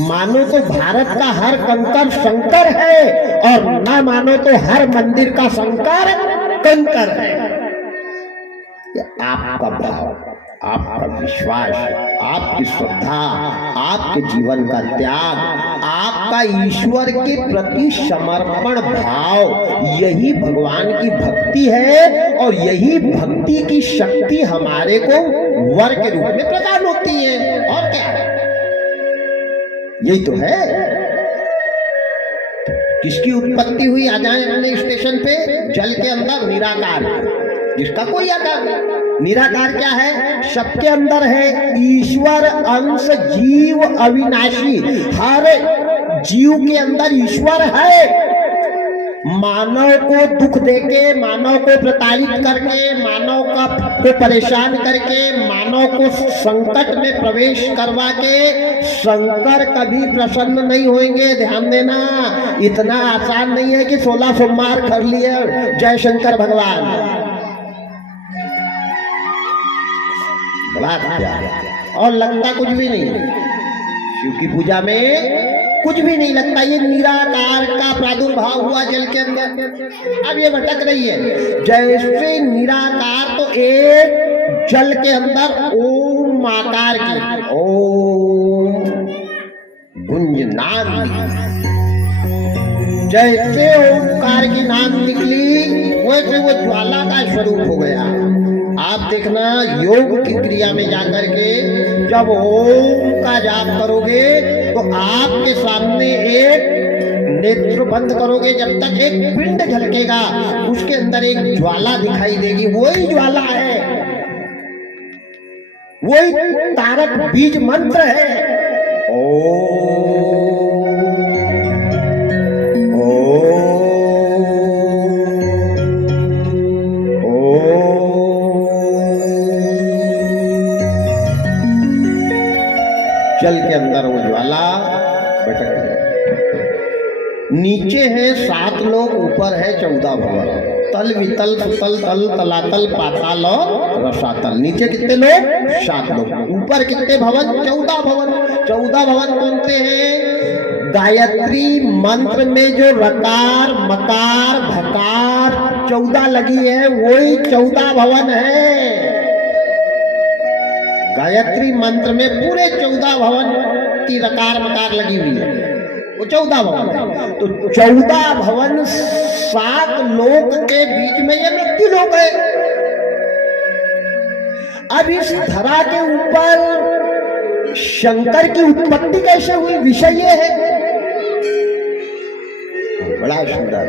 मानो तो भारत का हर कंकर शंकर है, और ना मानो तो हर मंदिर का शंकर कंकर है। ये आपका भाव। आपका विश्वास, आपकी श्रद्धा, आपके जीवन का त्याग, आपका ईश्वर के प्रति समर्पण भाव, यही भगवान की भक्ति है। और यही भक्ति की शक्ति हमारे को वर के रूप में प्रदान होती है। और क्या है, यही तो है। किसकी उत्पत्ति हुई आ जाए अपने स्टेशन पे, जल के अंदर निराकार, जिसका कोई आकार नहीं। निराकार क्या है, सबके अंदर है। ईश्वर अंश जीव अविनाशी, हर जीव के अंदर ईश्वर है। मानव को दुख देके, मानव को प्रताड़ित करके, मानव को परेशान करके, मानव को संकट में प्रवेश करवा के शंकर कभी प्रसन्न नहीं होंगे। ध्यान देना, इतना आसान नहीं है कि 16 सोमवार कर लिए जय शंकर भगवान, बात क्या, और लगता कुछ भी नहीं। शिव की पूजा में कुछ भी नहीं लगता। ये निराकार का प्रादुर्भाव हुआ जल के अंदर। अब ये भटक रही है। जैसे निराकार तो एक जल के अंदर ओम आकार की, ओम गुंजनाद, जैसे ओमकार की नाद निकली, वैसे वो ज्वाला का स्वरूप हो गया। आप देखना, योग की क्रिया में जाकर के जब ओम का जाप करोगे तो आपके सामने एक नेत्र बंद करोगे, जब तक एक पिंड झलकेगा, उसके अंदर एक ज्वाला दिखाई देगी। वही ज्वाला है, वही तारक बीज मंत्र है। जल के अंदर वो ज्वाला भटक गई। नीचे है 7 लोक, ऊपर है 14 भवन। तल वितल सुतल तल तलातल पाताल और रसातल। नीचे कितने लोग? 7 लोग। ऊपर कितने भवन? 14 भवन। 14 भवन कौन से हैं? गायत्री मंत्र में जो रकार मकार भकार 14 लगी है, वही 14 भवन है। गायत्री मंत्र में पूरे 14 भवन की रकार मकार लगी हुई है, वो 14 भवन है। तो 14 भवन 7 लोक के बीच में ये मृत्यु लोक है। अब इस धरा के ऊपर शंकर की उत्पत्ति कैसे हुई, विषय ये है। बड़ा सुंदर।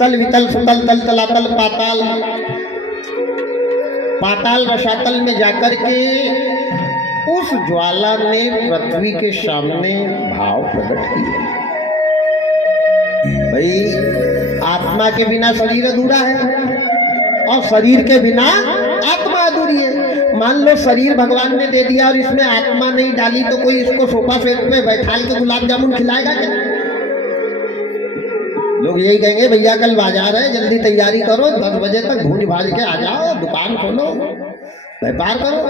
तल वितल सुतल तल तलातल पाताल, पाताल रसातल में जाकर के उस ज्वाला ने पृथ्वी के सामने भाव प्रकट किए। भाई, आत्मा के बिना शरीर अधूरा है और शरीर के बिना आत्मा अधूरी है। मान लो शरीर भगवान ने दे दिया और इसमें आत्मा नहीं डाली, तो कोई इसको सोफा सेट पे बैठा के गुलाब जामुन खिलाएगा क्या? लोग यही कहेंगे, भैया कल बाजार है, जल्दी तैयारी करो, 10 बजे तक भूज भाज के आ जाओ, दुकान खोलो, व्यापार करो।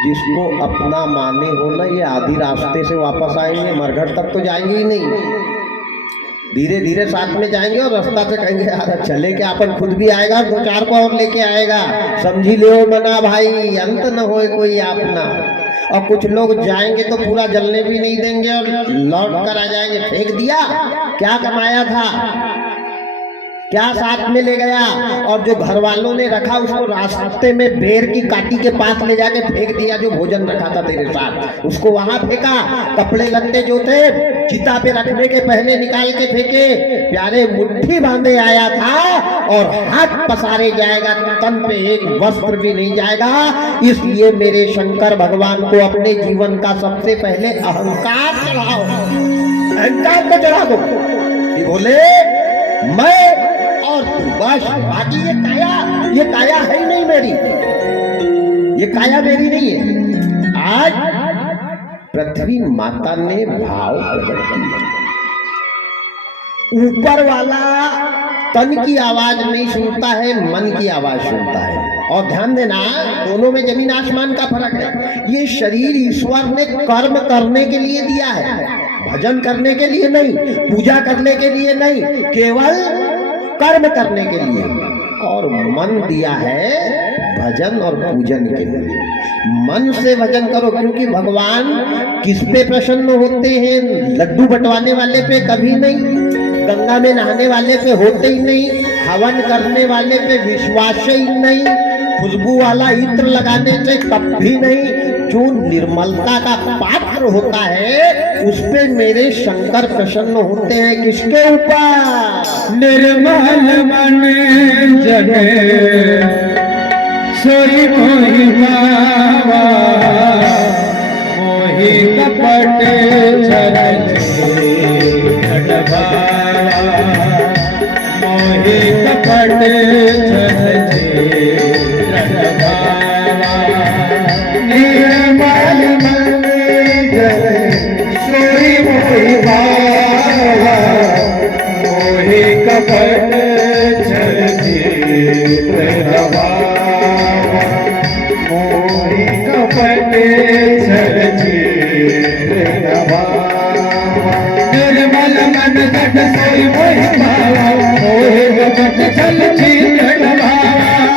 जिसको अपना माने हो ना, ये आधी रास्ते से वापस आएंगे, मरघट तक तो जाएंगे ही नहीं। धीरे धीरे साथ में जाएंगे और रास्ता से कहेंगे यार चले के, अपन खुद भी आएगा, 2-4 को और लेके आएगा। समझी लो मना भाई, अंत न होए कोई अपना। और कुछ लोग जाएंगे तो पूरा जलने भी नहीं देंगे और लौट कर आ जाएंगे, फेंक दिया, क्या कमाया था, क्या साथ में ले गया। और जो घर वालों ने रखा उसको रास्ते में बेर की काटी के पास ले जाके फेंक दिया। जो भोजन रखा था तेरे साथ उसको वहां फेंका। कपड़े लत्ते जो थे चिता पे रखने के पहले निकाल के फेंके। प्यारे मुट्ठी बांधे आया था और हाथ पसारे जाएगा, तन पे एक वस्त्र भी नहीं जाएगा। इसलिए मेरे शंकर भगवान को अपने जीवन का सबसे पहले अहंकार चढ़ाओ, अहंकार को चढ़ा दो। बोले मैं और तू, बस। बाकी ये काया है ही नहीं मेरी, ये काया मेरी नहीं है। आज पृथ्वी माता ने भाव प्रकट किया। ऊपर वाला तन की आवाज नहीं सुनता है, मन की आवाज सुनता है। और ध्यान देना, दोनों में जमीन आसमान का फर्क है। ये शरीर ईश्वर ने कर्म करने के लिए दिया है, भजन करने के लिए नहीं, पूजा करने के लिए नहीं, केवल कर्म करने के लिए, और मन दिया है भजन और पूजन के लिए। मन से भजन करो, क्योंकि भगवान किस पे प्रसन्न होते हैं? लड्डू बंटवाने वाले पे कभी नहीं, गंगा में नहाने वाले पे होते ही नहीं, हवन करने वाले पे विश्वास ही नहीं, खुशबू वाला इत्र लगाने से कभी नहीं। जो निर्मलता का पात्र होता है उस पे मेरे शंकर प्रसन्न होते हैं। किसके ऊपर? निर्मल मन जगे सोई मोहि भावा, मोहि कपट चरण छठभावा, मोहि कपट चरण छठभावा। निर्मल मन जगे सोई मोहि भावा, मोहि कपट चरण छठभावा, मोहि कपट चरण छठभावा। निर्मल मन जग सोई मोहि भावा, मोहि कपट चरण छठभावा।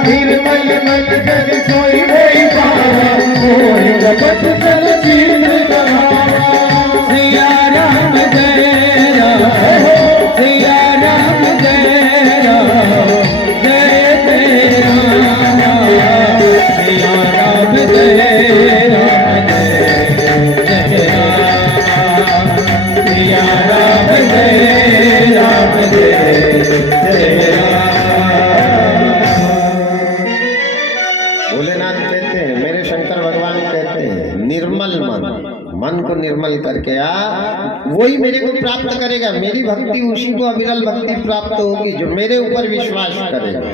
निर्मल मन जग सोई मोहि भावा, मोहि कपट चरण छठभावा। सिया राम जय राम, सिया राम जय राम, जय जय राम, सिया राम जय राम, जय राम, सिया राम जय राम, जय राम। भोलेनाथ कहते हैं, मेरे शंकर भगवान कहते हैं, निर्मल मन, मन को निर्मल करके वही मेरे को प्राप्त करेगा। मेरी भक्ति उसी को अविरल भक्ति प्राप्त होगी जो मेरे ऊपर विश्वास करेगा।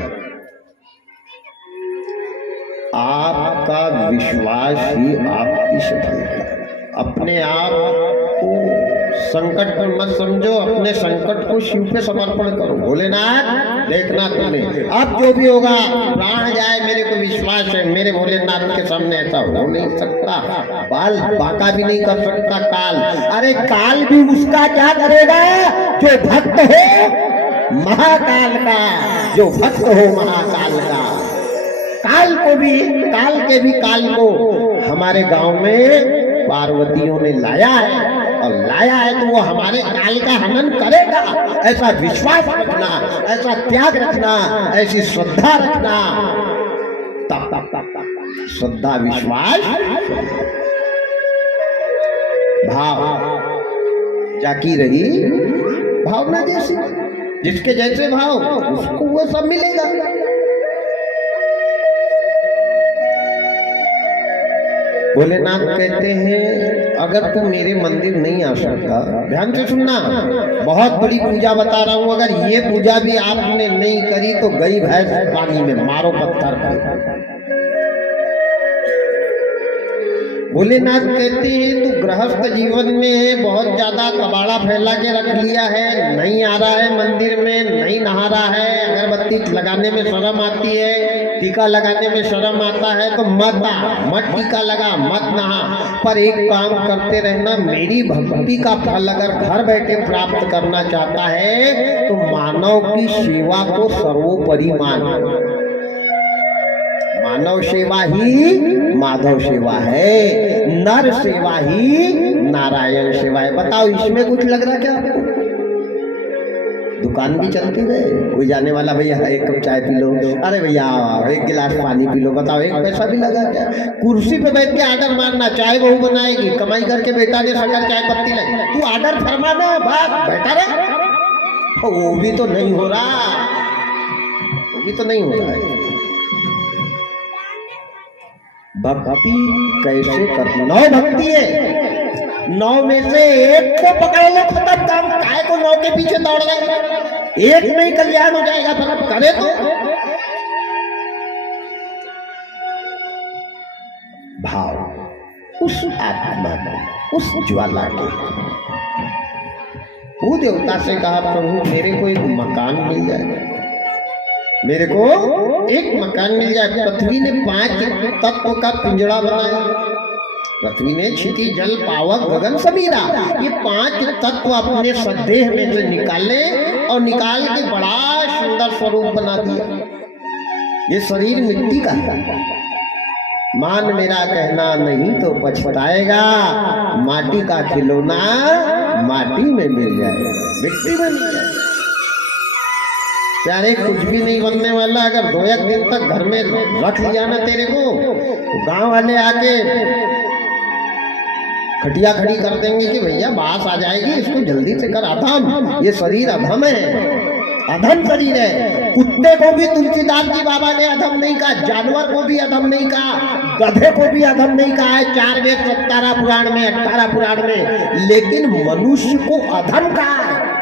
आपका विश्वास ही आपकी सफलता। अपने आप को संकट में मत समझो, अपने संकट को शिव पे समर्पण करो। भोलेनाथ देखना तुमने, अब जो भी होगा प्राण जाए, मेरे को विश्वास है मेरे भोलेनाथ के सामने ऐसा हो नहीं सकता। बाल बाका भी नहीं कर सकता काल। अरे काल भी उसका क्या करेगा जो भक्त हो महाकाल का, जो भक्त हो महाकाल का। काल को भी, काल के भी काल को हमारे गांव में पार्वतियों ने लाया है, और लाया है तो वो हमारे काल का हनन करेगा। ऐसा विश्वास रखना, ऐसा त्याग रखना, ऐसी श्रद्धा रखना। तब तब तब तब श्रद्धा विश्वास भाव जाकी रही भावना जैसी। जिसके जैसे भाव उसको वो सब मिलेगा। भोलेनाथ कहते हैं, अगर तू मेरे मंदिर नहीं आ सकता, ध्यान से सुनना, बहुत बड़ी पूजा बता रहा हूं, अगर ये पूजा भी आपने नहीं करी तो गई भैंस पानी में, मारो पत्थर पर। भोलेनाथ कहते हैं, तू गृहस्थ जीवन में बहुत ज्यादा कबाड़ा फैला के रख लिया है, नहीं आ रहा है मंदिर में, नहीं नहा रहा है, अगरबत्ती लगाने में शर्म आती है, टीका लगाने में शर्म आता है, तो मत आ, मत टीका लगा, मत नहा, पर एक काम करते रहना, मेरी भक्ति का फल अगर घर बैठे प्राप्त करना चाहता है तो मानव की सेवा को सर्वोपरि मान। मानव सेवा ही माधव सेवा है, नर सेवा ही नारायण सेवा है। बताओ इसमें कुछ लग रहा क्या आपको? दुकान भी चलती है, कोई जाने वाला, भैया एक कप चाय पी लो, अरे भैया एक गिलास पानी पी लो, बताओ एक पैसा भी लगा क्या? कुर्सी पे बैठ के आर्डर मारना, चाय बहू बनाएगी, कमाई करके बेटा ने शक्कर चाय पत्ती लाई, तू आर्डर फरमाना, भाग बैठा रहे। वो भी तो नहीं हो रहा, वो भी तो नहीं हो रहा है। भक्ति कैसे करना? 9 भक्ति है, 9 में से एक को पकड़ लो, खत्म काम। काय को 9 के पीछे दौड़ रहे? एक नहीं कल्याण हो जाएगा, फिर करे तो भाव उस आत्मा को, उस ज्वाला के। वो देवता से कहा, प्रभु मेरे को एक मकान मिल जाए, मेरे को एक मकान मिल जाए। पृथ्वी ने 5 तत्व का पिंजड़ा बनाया, पृथ्वी ने क्षिति जल पावक गगन समीरा, ये 5 तत्व अपने सदेह में से निकाले और निकाल के बड़ा सुंदर स्वरूप बना दिया। ये शरीर मिट्टी का है, मान मेरा कहना नहीं तो पछताएगा, माटी का खिलौना माटी में मिल जाएगा, मिट्टी में मिल जाएगा। प्यारे कुछ भी नहीं बनने वाला, अगर 2-1 दिन तक घर में रख लिया ना तेरे को, तो गांव वाले आके खटिया खड़ी कर देंगे कि भैया बास आ जाएगी, इसको जल्दी से कर अधम। ये शरीर अधम है, अधम शरीर है। कुत्ते को भी तुलसीदास जी बाबा ने अधम नहीं कहा, जानवर को भी अधम नहीं कहा, गधे को भी अधम नहीं कहा है 4 वेद 17 पुराण में 18 पुराण में, लेकिन मनुष्य को अधम कहा है।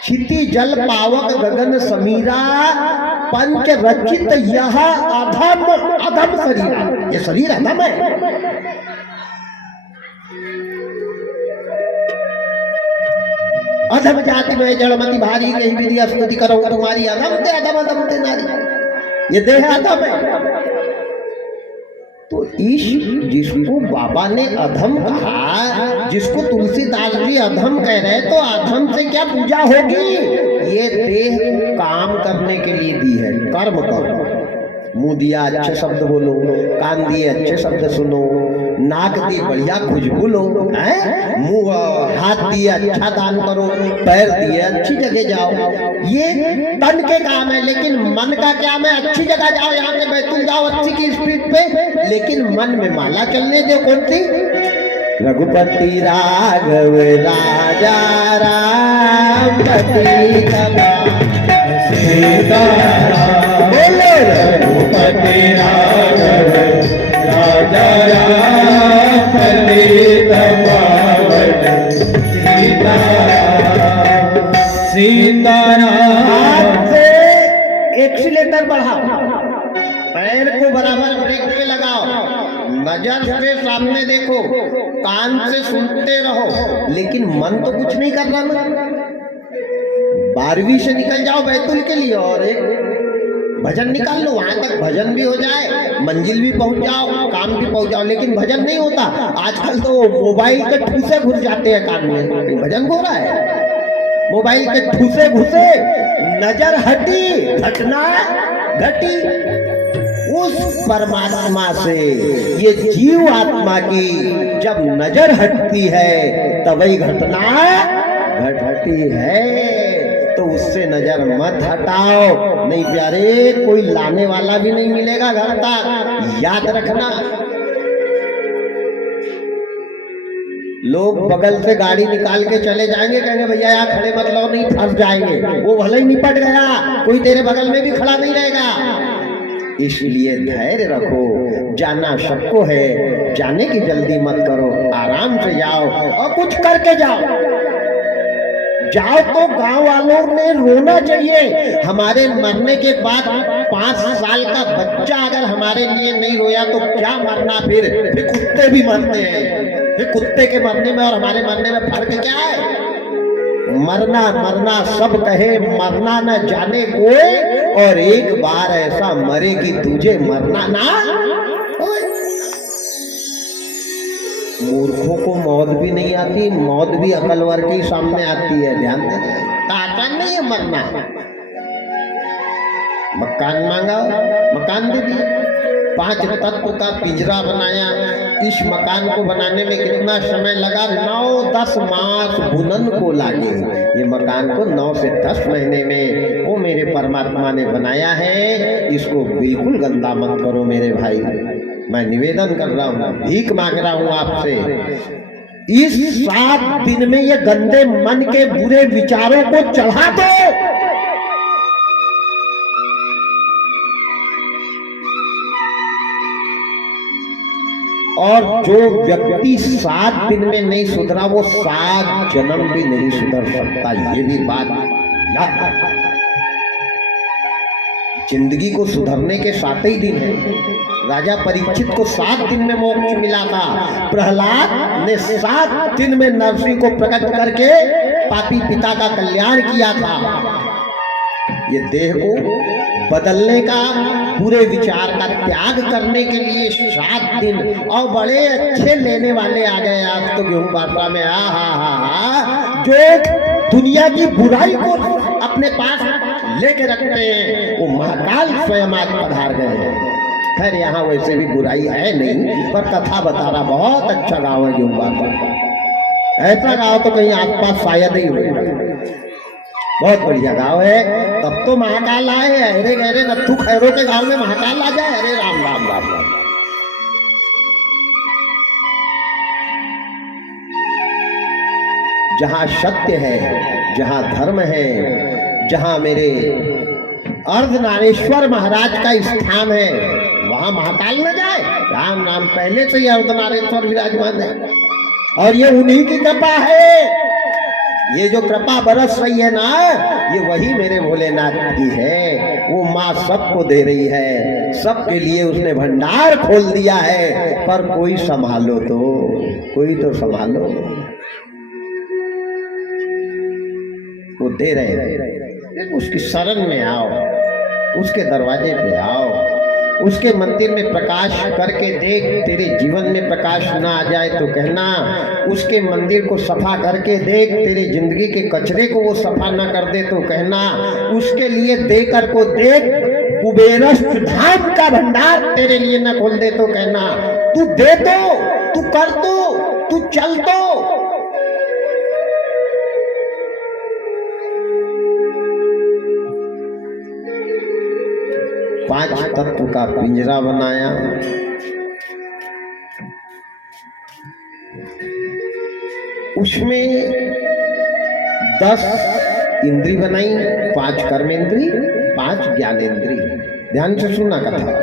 क्षिति जल पावक गगन समीरा पंच रचित यह अधम, अधम शरीर, ये शरीर अधम है। अधम जाति में जड़मति भारी, यही विधि स्तुति करो तुम्हारी, अधम ते अधम अधम ते नारी, ये देह अधम है। तो इस जिसको बाबा ने अधम कहा, जिसको तुलसीदास जी अधम कह रहे, तो अधम से क्या पूजा होगी? ये देह काम करने के लिए दी है, कर्म करो। मुंह दिया अच्छे शब्द बोलो, कान दिए अच्छे शब्द सुनो, नाक दी बढ़िया खुशबू लो, हैं? मुंह हाथ दिए अच्छा दान करो, पैर दिए अच्छी जगह जाओ, ये तन के काम है। लेकिन मन का क्या है? अच्छी जगह जाओ, यहाँ से बैतूल जाओ अच्छी की स्पीड पे, लेकिन मन में माला चलने दो। कौन सी? रघुपति राघव राजा राम पति रघुपति राघव राजा राम पतित पावन सीताराम। से एक्सीलेटर बढ़ाओ, पैर को बराबर ब्रेक पे लगाओ, नजर से सामने देखो, कान से सुनते रहो, लेकिन मन तो कुछ नहीं कर रहा ना। 12वीं से निकल जाओ बैतूल के लिए और एक भजन निकाल लो, वहां तक भजन भी हो जाए, मंजिल भी पहुंच जाओ, काम भी पहुंच जाओ, लेकिन भजन नहीं होता। आजकल तो मोबाइल के ठूसे घुस जाते हैं कान में, भजन हो रहा है, मोबाइल के ठूसे घुसे, नजर हटी, घटना घटी। उस परमात्मा से ये जीव आत्मा की जब नजर हटती है तभी घटना घटती है। तो उससे नजर मत हटाओ, नहीं प्यारे कोई लाने वाला भी नहीं मिलेगा घर तक, याद रखना। लोग बगल से गाड़ी निकाल के चले जाएंगे, कहेंगे भैया यहाँ खड़े मत लो, नहीं फंस जाएंगे। वो भले ही निपट गया, कोई तेरे बगल में भी खड़ा नहीं रहेगा। इसलिए धैर्य रखो, जाना सबको है, जाने की जल्दी मत करो, आराम से जाओ और कुछ करके जाओ। जाओ तो गांव वालों ने रोना चाहिए। हमारे मरने के बाद 5 साल का बच्चा अगर हमारे लिए नहीं रोया तो क्या मरना? फिर कुत्ते भी मरते हैं, फिर कुत्ते के मरने में और हमारे मरने में फर्क क्या है? मरना मरना सब कहे, मरना न जाने कोई, और एक बार ऐसा मरे कि तुझे मरना ना। मूर्खों को मौत भी नहीं आती, मौत भी अकलवर के सामने आती है। ध्यान देना, आसान नहीं है मरना। मकान मांगा, मकान दे दिया। 5 तत्व का पिंजरा बनाया। इस मकान को बनाने में कितना समय लगा? 9-10 मास बुनन को लागे। ये मकान को 9 से 10 महीने में वो मेरे परमात्मा ने बनाया है। इसको बिल्कुल गंदा मत करो मेरे भाई, मैं निवेदन कर रहा हूँ, भीख मांग रहा हूँ आपसे। इस 7 दिन में ये गंदे मन के बुरे विचारों को चढ़ा दो। और जो व्यक्ति 7 दिन में नहीं सुधरा वो 7 जन्म भी नहीं सुधर सकता। ये भी बात याद रखना। जिंदगी को सुधरने के 7 ही दिन है। राजा परीक्षित को 7 दिन में मोक्ष मिला था। प्रहलाद ने 7 दिन में नरसिंह को प्रकट करके पापी पिता का कल्याण किया था। ये देह को बदलने का बुरे विचार का त्याग करने के लिए 7 दिन और बड़े अच्छे लेने वाले आ गए आज तो गेहूं पात्रा में। हा जो दुनिया की बुराई को अपने पास लेके रखते हैं वो महाकाल स्वयं आज पधार गए हैं। खैर यहाँ वैसे भी बुराई है नहीं, पर कथा बता रहा बहुत अच्छा गाँव है गेहूं पात्रा। ऐसा गाँव तो कहीं आसपास शायद ही हो, बहुत बढ़िया गांव है। तब तो महाकाल आए, अरे गहरे नत्थू खैरों के गांव में महाकाल आ जाए, अरे राम राम राम राम। जहां सत्य है, जहां धर्म है, जहां मेरे अर्धनारेश्वर महाराज का स्थान है, वहां महाकाल न जाए। राम राम, पहले से ही अर्धनारेश्वर विराजमान है और ये उन्हीं की कृपा है। ये जो कृपा बरस रही है ना, ये वही मेरे भोलेनाथ की है। वो माँ सबको दे रही है, सबके लिए उसने भंडार खोल दिया है। पर कोई संभालो तो, कोई तो संभालो। वो दे रहे, उसकी शरण में आओ, उसके दरवाजे पे आओ, उसके मंदिर में प्रकाश करके देख। तेरे जीवन में प्रकाश ना आ जाए तो कहना, उसके मंदिर को सफा करके देख। तेरे जिंदगी के कचरे को वो सफा ना कर दे तो कहना, उसके लिए देकर को देख। कुबेरस्थ धाम का भंडार तेरे लिए न खोल दे तो कहना, तू दे तो, तू कर तो, तू चल तो। 5 तत्व का पिंजरा बनाया, उसमें 10 इंद्री बनाई, 5 कर्मेंद्री, 5 ज्ञानेंद्री। ध्यान से सुनना कथा।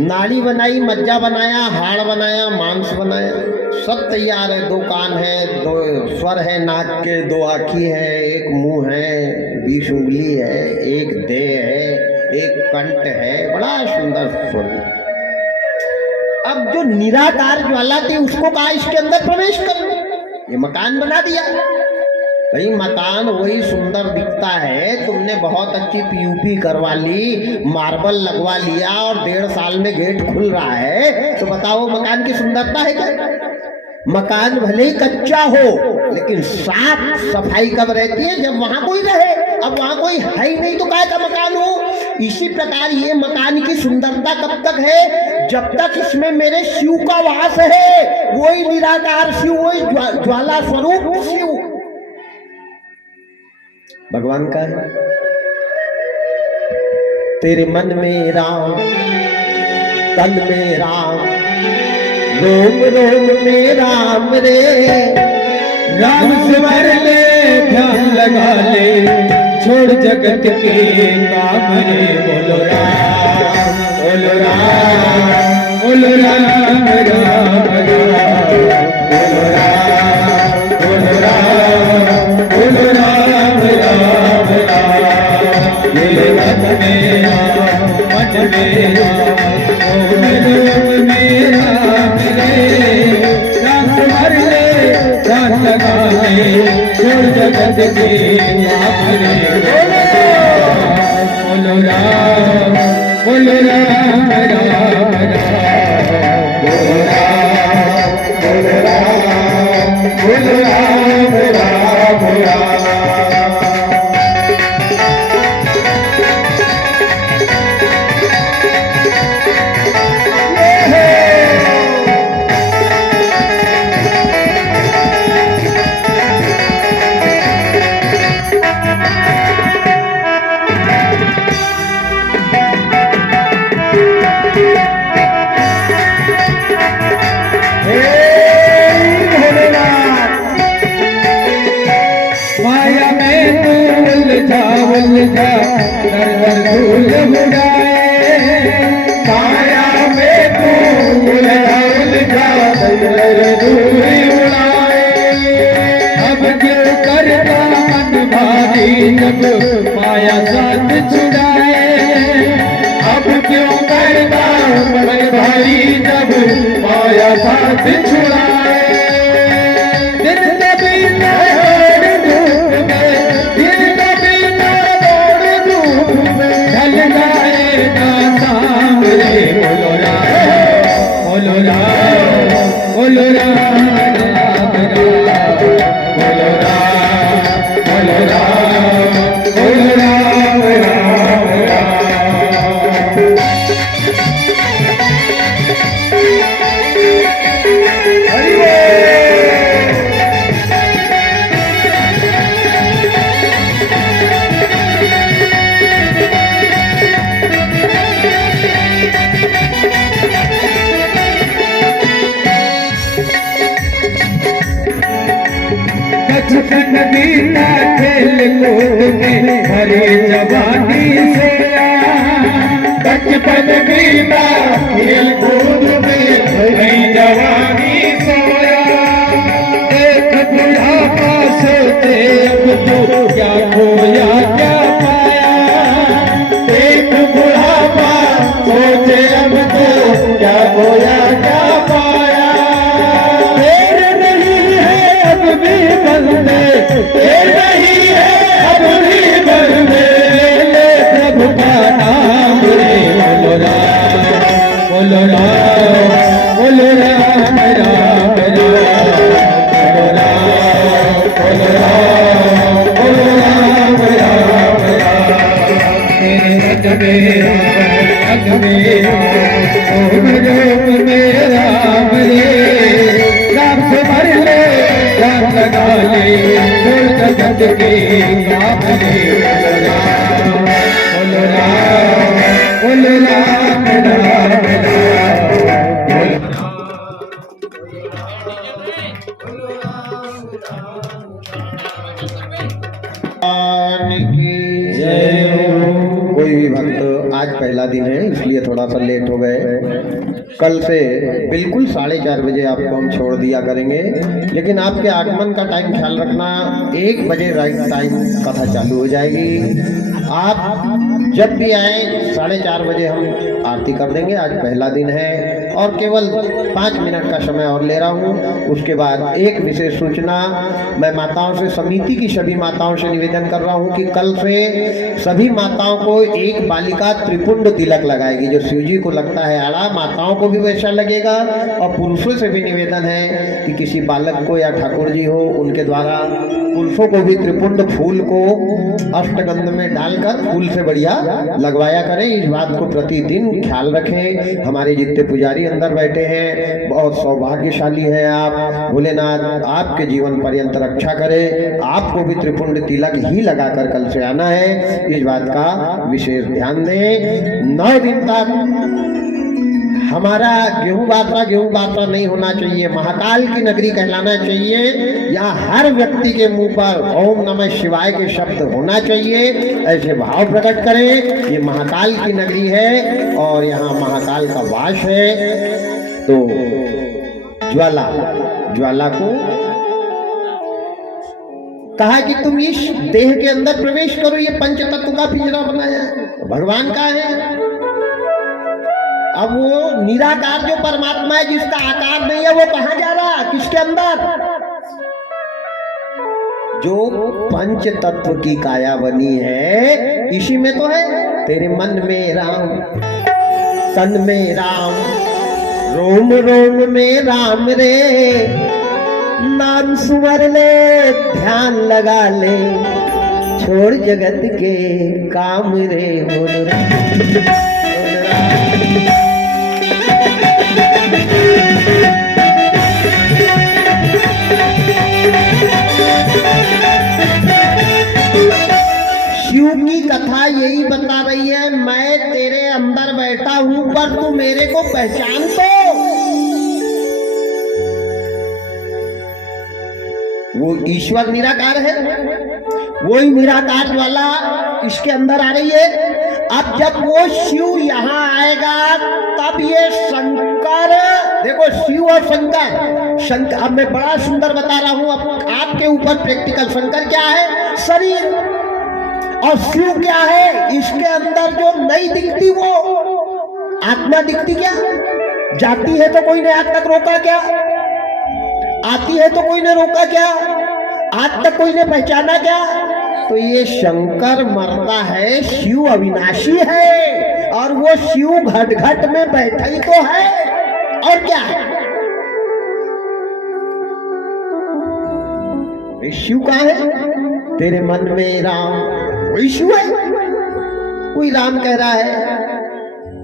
नाड़ी बनाई, मज्जा बनाया, हाड़ बनाया, मांस बनाया, सब तैयार है। 2 कान है, 2 स्वर है नाक के, 2 आँखी है, 1 मुंह है, 20 उंगली है, 1 देह है, 1 कंठ है। बड़ा सुंदर स्वरूप। अब जो निराकार ज्वाला थी उसको कहा इसके अंदर प्रवेश कर, ये मकान बना दिया। भाई मकान वही सुंदर दिखता है, तुमने बहुत अच्छी पीयूपी करवा ली, मार्बल लगवा लिया और 1.5 साल में गेट खुल रहा है, तो बताओ मकान की सुंदरता है क्या? मकान भले ही कच्चा हो लेकिन साफ सफाई कब रहती है? जब वहां कोई रहे। अब वहां कोई है ही नहीं तो काय का मकान हो? इसी प्रकार ये मकान की सुंदरता कब तक है? जब तक इसमें मेरे शिव का वास है। वही निराकार शिव, वही ज्वाला स्वरूप शिव भगवान का है। तेरे मन में राम, तन में राम, रोम रोम में राम रे। राम स्मर ले, ध्यान लगा ले, छोड़ जगत के काम रे। बोलो राम, बोलो राम, बोलो राम राम राम, बोलो राम, बोलो राम, बोलो राम राम राम। मेरे मन में राम, मन में राम, रोम में राम रे। राम स्मर ले, ध्यान लगा ले, छोड़ जगत के काम रे। बोलो राम, बोलो राम राम राम, बोलो राम, बोलो राम, बोलो राम राम राम। माया में तू उलझा दर दर भूल बुलाए। माया में तू उलझा दर दर भूल उड़ाए। अब क्यों करना मन भारी जब माया साथ छुड़ाए। अब क्यों करना मन भारी जब माया साथ छुड़ाए। दिन कभी न दौड़ धूप में, दिन कभी न दौड़ बोलो राम बोलो राम राम राम बोलो राम बोलो राम बोलो राम राम राम। हरि बोल। बचपन बीता खेल कूद में हरी जवानी से बचपन बीता खेल कूद में हरी जवानी सोया एक बुढ़ापा सोते अब तो क्या खोया क्या पाया एक बुढ़ापा सोचे अब तो क्या खोया क्या पाया देर नहीं है अब भी बंदे देर नहीं है अब भी बंदे ले प्रभु का नाम रे बोलो राम बोलो राम बोलो राम राम राम बोलो राम बोलो राम बोलो राम राम राम तेरे रंग में ओम रूप में राम रे राम से मर ले राम लगा ले छोड़ जगत के काम रे बोलो राम बोलो राम राम राम बोलो कोई भी भक्त आज पहला दिन है इसलिए थोड़ा सा लेट हो गए। कल से बिल्कुल 4:30 बजे आपको हम छोड़ दिया करेंगे, लेकिन आपके आगमन का टाइम ख्याल रखना। 1 बजे राइट टाइम कथा चालू हो जाएगी। आप जब भी आए 4:30 बजे हम आरती कर देंगे। आज पहला दिन है और केवल 5 मिनट का समय और ले रहा हूँ। उसके बाद एक विशेष सूचना मैं माताओं से, समिति की सभी माताओं से निवेदन कर रहा हूँ कि कल से सभी माताओं को एक बालिका त्रिपुंड तिलक लगाएगी। जो शिव जी को लगता है आड़ा, माताओं को भी वैसा लगेगा। और पुरुषों से भी निवेदन है कि किसी बालक को या ठाकुर जी हो उनके द्वारा पुरुषों को भी त्रिपुंड फूल को अष्टगंध में डालकर फूल से बढ़िया लगवाया करें। इस बात को प्रतिदिन ख्याल रखें। हमारे जितने पुजारी अंदर बैठे हैं बहुत सौभाग्यशाली हैं आप। भोलेनाथ आपके जीवन पर्यंत रक्षा करे। आपको भी त्रिपुंड तिलक ही लगाकर कल से आना है, इस बात का विशेष ध्यान दें। 9 दिन तक हमारा गेहूं बात्रा नहीं होना चाहिए। महाकाल की नगरी कहलाना चाहिए। यहाँ हर व्यक्ति के मुंह पर ओम नमः शिवाय के शब्द होना चाहिए। ऐसे भाव प्रकट करें। ये महाकाल की नगरी है और यहाँ महाकाल का वास है। तो ज्वाला को कहा कि तुम इस देह के अंदर प्रवेश करो। ये पंच तत्व का पिंजरा बनाया है, भगवान का है। अब वो निराकार जो परमात्मा है जिसका आकार नहीं है, वो कहाँ जा रहा, किसके अंदर? जो पंच तत्व की काया बनी है इसी में तो है। तेरे मन में राम, तन में राम, रोम रोम में राम रे। नाम सुमर ले, ध्यान लगा ले, छोड़ जगत के काम रे। बोल राम। शिव की कथा यही बता रही है, मैं तेरे अंदर बैठा हूं पर तू मेरे को पहचान तो। वो ईश्वर निराकार है, वही निराकार वाला इसके अंदर आ रही है। अब जब वो शिव यहाँ आएगा तब ये शंकर, देखो शिव और शंकर, अब मैं बड़ा सुंदर बता रहा हूं अब आपके ऊपर प्रैक्टिकल। शंकर क्या है? शरीर। और शिव क्या है? इसके अंदर जो नहीं दिखती वो आत्मा दिखती। क्या जाती है तो कोई ने आज तक रोका क्या? आती है तो कोई ने रोका क्या? आज तक कोई ने पहचाना क्या? तो ये शंकर मरता है, शिव अविनाशी है और वो शिव घट घट में बैठा ही तो है। और क्या है? शिव कहाँ है? तेरे मन में राम, कोई शिव है? कोई राम कह रहा है,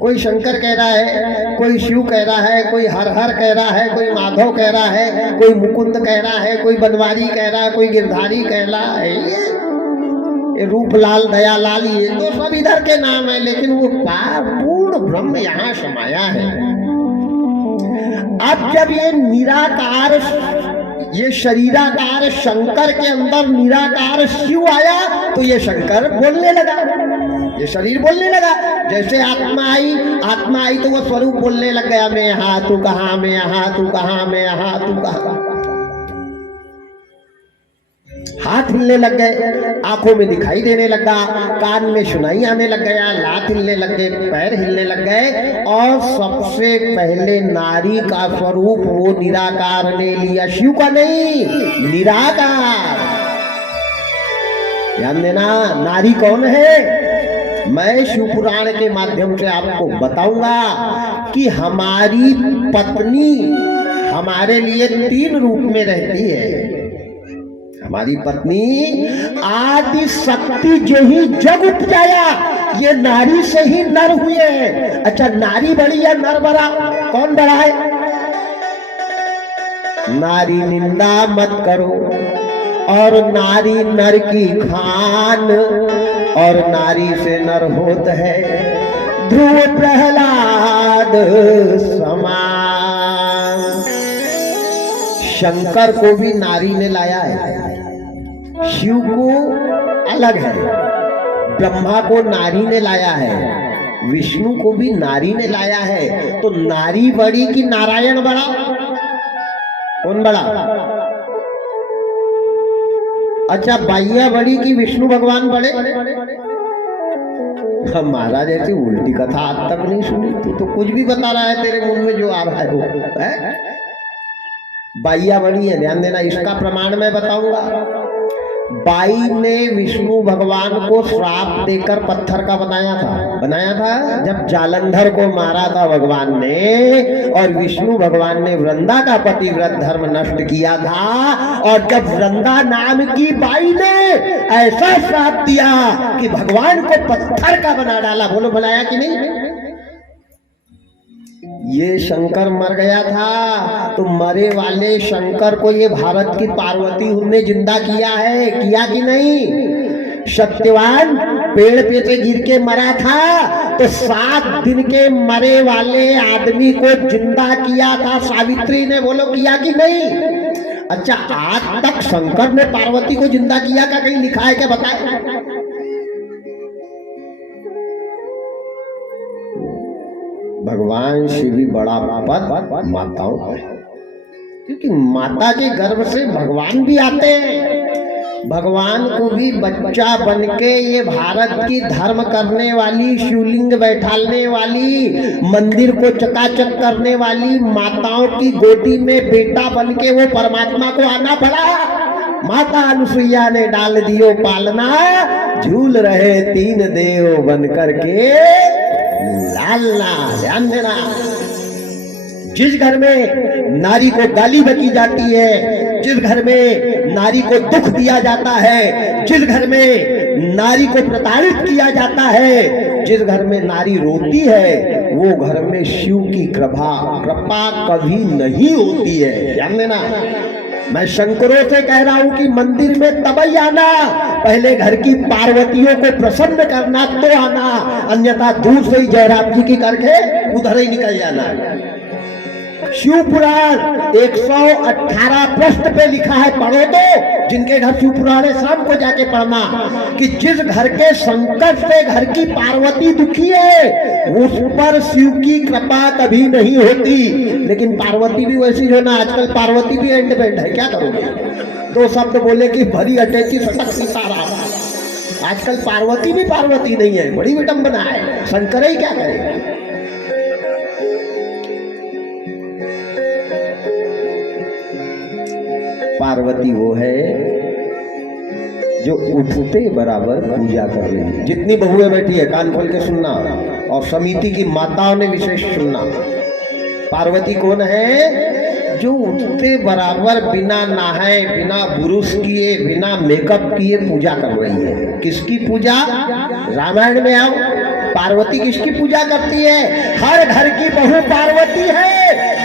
कोई शंकर कह रहा है, कोई शिव कह रहा है, कोई हर हर कह रहा है, कोई माधव कह रहा है, कोई मुकुंद कह रहा है, कोई बनवारी कह रहा है, कोई गिरधारी कह रहा है। ये रूपलाल, दयालाल, ये तो सब इधर के नाम है, लेकिन वो पूर्ण ब्रह्म यहाँ समाया है। अब जब ये निराकार, ये शरीराकार शंकर के अंदर निराकार शिव आया, तो ये शंकर बोलने लगा, ये शरीर बोलने लगा। जैसे आत्मा आई तो वो स्वरूप बोलने लग गया, मैं यहाँ, तू कहाँ, मैं यहाँ, तू कहाँ, मैं यहाँ, तू कहाँ। हाथ हिलने लग गए, आंखों में दिखाई देने लगा, कान में सुनाई आने लग गया, लात हिलने लग गए, पैर हिलने लग गए, और सबसे पहले नारी का स्वरूप वो निराकार ने लिया, शिव का नहीं, निराकार। ध्यान देना, नारी कौन है? मैं शिव पुराण के माध्यम से आपको बताऊंगा कि हमारी पत्नी हमारे लिए 3 रूप में रहती है। हमारी पत्नी आदि शक्ति जो ही जग उपजाया, ये नारी से ही नर हुए हैं। अच्छा, नारी बड़ी या नर बड़ा? कौन बड़ा है? नारी निंदा मत करो, और नारी नर की खान, और नारी से नर होत है ध्रुव प्रहलाद समान। शंकर को भी नारी ने लाया है, शिव को अलग है, ब्रह्मा को नारी ने लाया है, विष्णु को भी नारी ने लाया है। तो नारी बड़ी कि नारायण बड़ा? कौन बड़ा? अच्छा, बाइया बड़ी कि विष्णु भगवान बड़े? महाराज ऐसी उल्टी कथा आज तक नहीं सुनी। तू तो कुछ भी बता रहा है, तेरे मुंह में जो आ रहा है वो है। बाइया बड़ी है, ध्यान देना, इसका प्रमाण मैं बताऊंगा। बाई ने विष्णु भगवान को श्राप देकर पत्थर का बनाया था जब जालंधर को मारा था भगवान ने, और विष्णु भगवान ने वृंदा का पतिव्रत धर्म नष्ट किया था। और जब वृंदा नाम की बाई ने ऐसा श्राप दिया कि भगवान को पत्थर का बना डाला, बोलो बनाया कि नहीं? ये शंकर मर गया था, तो मरे वाले शंकर को ये भारत की पार्वती ने जिंदा किया है, किया कि नहीं? सत्यवान पेड़ पे से गिर के मरा था, तो 7 दिन के मरे वाले आदमी को जिंदा किया था सावित्री ने, बोलो किया कि नहीं? अच्छा, आज तक शंकर ने पार्वती को जिंदा किया का कहीं लिखा है क्या? बताए। भगवान शिव भी बड़ा पद माताओं का है, क्योंकि माता के गर्भ से भगवान भी आते हैं। भगवान को भी बच्चा बन के ये भारत की धर्म करने वाली, शिवलिंग बैठालने वाली, मंदिर को चकाचक करने वाली माताओं की गोदी में बेटा बन के वो परमात्मा को आना पड़ा। माता अनुसुईया ने डाल दियो पालना, झूल रहे 3 देव बन करके लालना। ध्यान देना, जिस घर में नारी को गाली बकी जाती है, जिस घर में नारी को दुख दिया जाता है, जिस घर में नारी को प्रताड़ित किया जाता है, जिस घर में नारी रोती है, वो घर में शिव की कृपा कभी नहीं होती है। ध्यान देना, मैं शंकरों से कह रहा हूं कि मंदिर में तभी आना, पहले घर की पार्वतियों को प्रसन्न करना तो आना, अन्यथा दूर से ही जयराम जी की करके उधर ही निकल जाना। शिव पुराण 118 पृष्ठ पे लिखा है, पढ़ो तो, जिनके घर शिव पुराण है शाम को जाके पढ़ना, कि जिस घर के संकट से घर की पार्वती दुखी है, उस पर शिव की कृपा कभी नहीं होती। लेकिन पार्वती भी वैसी जो ना, आजकल पार्वती भी इंडिपेंडेंट है, क्या करोगे? 2 शब्द बोले कि भरी अटैची सटक सितारा। आजकल पार्वती भी पार्वती नहीं है, बड़ी विडंबना है। शंकर ही क्या करे? पार्वती वो है जो उठते बराबर पूजा कर रही है। जितनी बहुएं बैठी है कान खोल के सुनना, और समिति की माताओं ने विशेष सुनना। पार्वती कौन है? जो उठते बराबर बिना नहाए, बिना बुरुश किए, बिना मेकअप किए पूजा कर रही है। किसकी पूजा? रामायण में आओ, पार्वती किसकी पूजा करती है? हर घर की बहू पार्वती है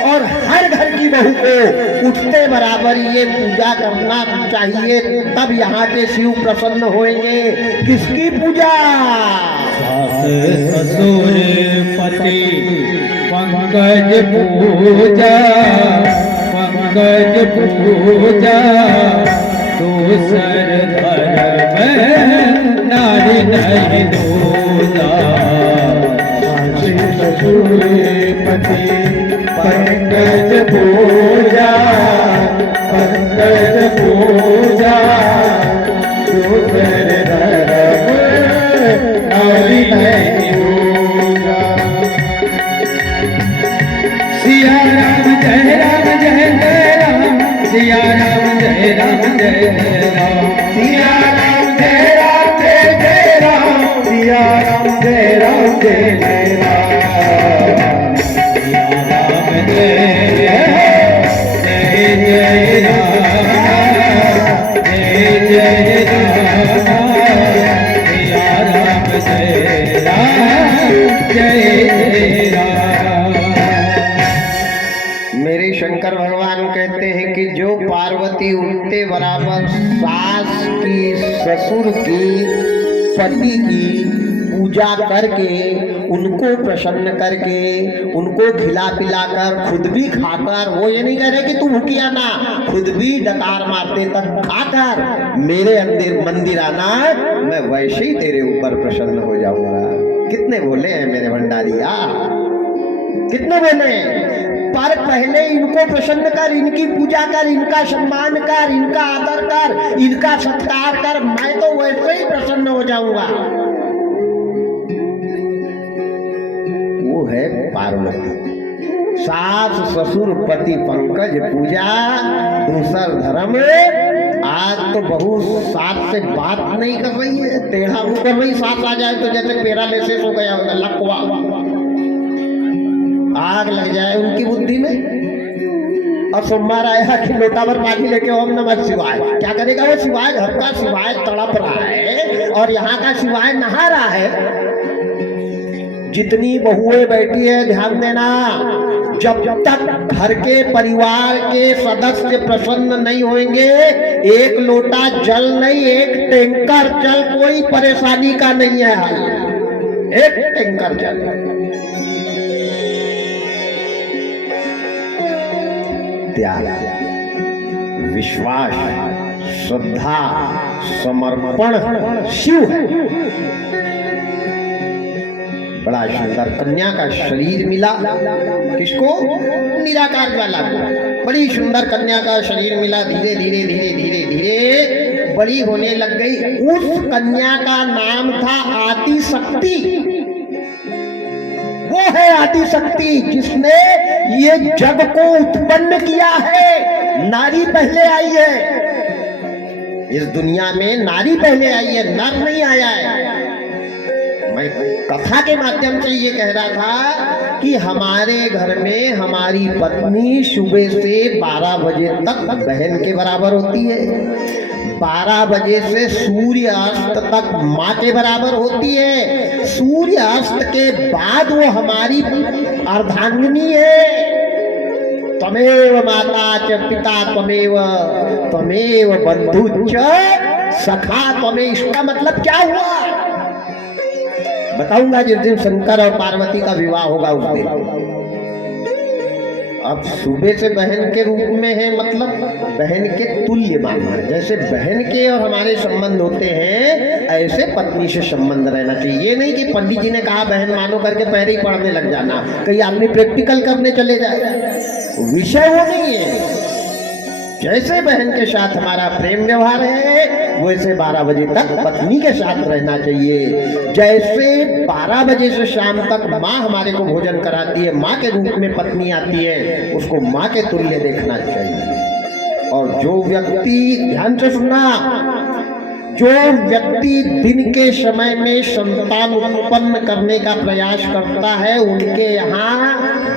और हर घर की बहू को उठते बराबर ये पूजा करना चाहिए, तब यहाँ के शिव प्रसन्न होंगे। किसकी पूजा? सास ससुर पति पंकज पूजा, पंकज पूजा, दूसर धर्म नारी नहीं दूजा। सास ससुर पति पंकज पूजा, पंकज पूजा, दूसर धर्म नारी नहीं दूजा। सिया राम जय राम जय जय राम, सिया राम जय राम जय जय राम, सिया राम जय राम जय जय राम, सिया राम जय राम जय जय राम, सिया राम जय जय राम, जय जय राम, सिया राम जय राम जय जय राम। मेरे शंकर भगवान कहते हैं कि जो पार्वती उठते बराबर सास की, ससुर की, पति की पूजा करके, उनको प्रसन्न करके, उनको खिला पिलाकर, खुद भी खाकर, वो ये नहीं कह रहे कि तू भूखिया ना, खुद भी डकार मारते तक खाकर मेरे अंदर मंदिर आना, मैं वैसे ही तेरे ऊपर प्रसन्न हो जाऊंगा। कितने बोले हैं मेरे भंडारिया, कितने बोले हैं? पर पहले इनको प्रसन्न कर, इनकी पूजा कर, इनका सम्मान कर, इनका आदर कर, इनका सत्कार कर, मैं तो वैसे ही प्रसन्न हो जाऊंगा। वो है पार्वती। सास ससुर पति पंकज पूजा, दूसर धर्म। आज तो बहू सास से बात नहीं कर रही है, टेढ़ा मुंह कर रही। सास आ जाए तो जैसे पैरालिसिस हो गया होगा, लकवा, आग लग जाए उनकी बुद्धि में। और सोमवार आया कि लोटा भर पानी लेके ओम नमः शिवाय, क्या करेगा वो? शिवाय घर का शिवाय तड़प रहा है और यहाँ का शिवाय नहा रहा है। जितनी बहुएं बैठी है ध्यान देना, जब तक घर के परिवार के सदस्य प्रसन्न नहीं होंगे, एक लोटा जल नहीं, एक टैंकर जल कोई परेशानी का नहीं है हल। एक टैंकर जल। त्याग, विश्वास, श्रद्धा, समर्पण शिव है। बड़ा सुंदर कन्या का शरीर मिला। किसको? निराकार वाला को। बड़ी सुंदर कन्या का शरीर मिला। धीरे धीरे धीरे धीरे धीरे बड़ी होने लग गई। उस कन्या का नाम था आदि शक्ति। वो है आदि शक्ति जिसने ये जग को उत्पन्न किया है। नारी पहले आई है इस दुनिया में, नारी पहले आई है, नर नहीं आया है। मैं कथा के माध्यम से ये कह रहा था कि हमारे घर में हमारी पत्नी सुबह से 12 बजे तक बहन के बराबर होती है, 12 बजे से सूर्य अस्त तक माँ के बराबर होती है, सूर्य अस्त के बाद वो हमारी अर्धांगिनी है। त्वमेव माता च पिता त्वमेव, त्वमेव बंधु च सखा त्वमेव। इसका मतलब क्या हुआ बताऊंगा जिस दिन शंकर और पार्वती का विवाह होगा उस दिन। अब सुबह से बहन के रूप में है, मतलब बहन के तुल्य मानना। जैसे बहन के और हमारे संबंध होते हैं, ऐसे पत्नी से संबंध रहना चाहिए। ये नहीं कि पंडित जी ने कहा बहन मानो करके पैर ही पढ़ने लग जाना, कहीं आदमी प्रैक्टिकल करने चले जाए। विषय वो नहीं है। जैसे बहन के साथ हमारा प्रेम व्यवहार है, वैसे 12 बजे तक पत्नी के साथ रहना चाहिए। जैसे 12 बजे से शाम तक माँ हमारे को भोजन कराती है, माँ के रूप में पत्नी आती है, उसको माँ के तुल्य देखना चाहिए। और जो व्यक्ति, ध्यान से सुनना, जो व्यक्ति दिन के समय में संतान उत्पन्न करने का प्रयास करता है उनके यहाँ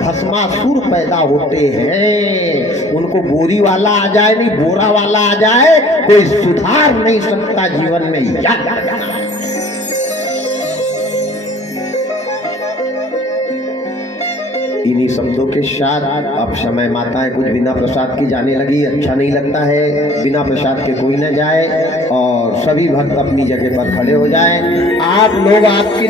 भस्मासुर पैदा होते हैं। उनको बोरी वाला आ जाए नहीं बोरा वाला आ जाए कोई सुधार नहीं सकता जीवन में। याद रखना। इन्हीं शब्दों के साथ अब समय माताएं कुछ बिना प्रसाद की जाने लगी। अच्छा नहीं लगता है, बिना प्रसाद के कोई न जाए और सभी भक्त अपनी जगह पर खड़े हो जाएं। आप लोग आपकी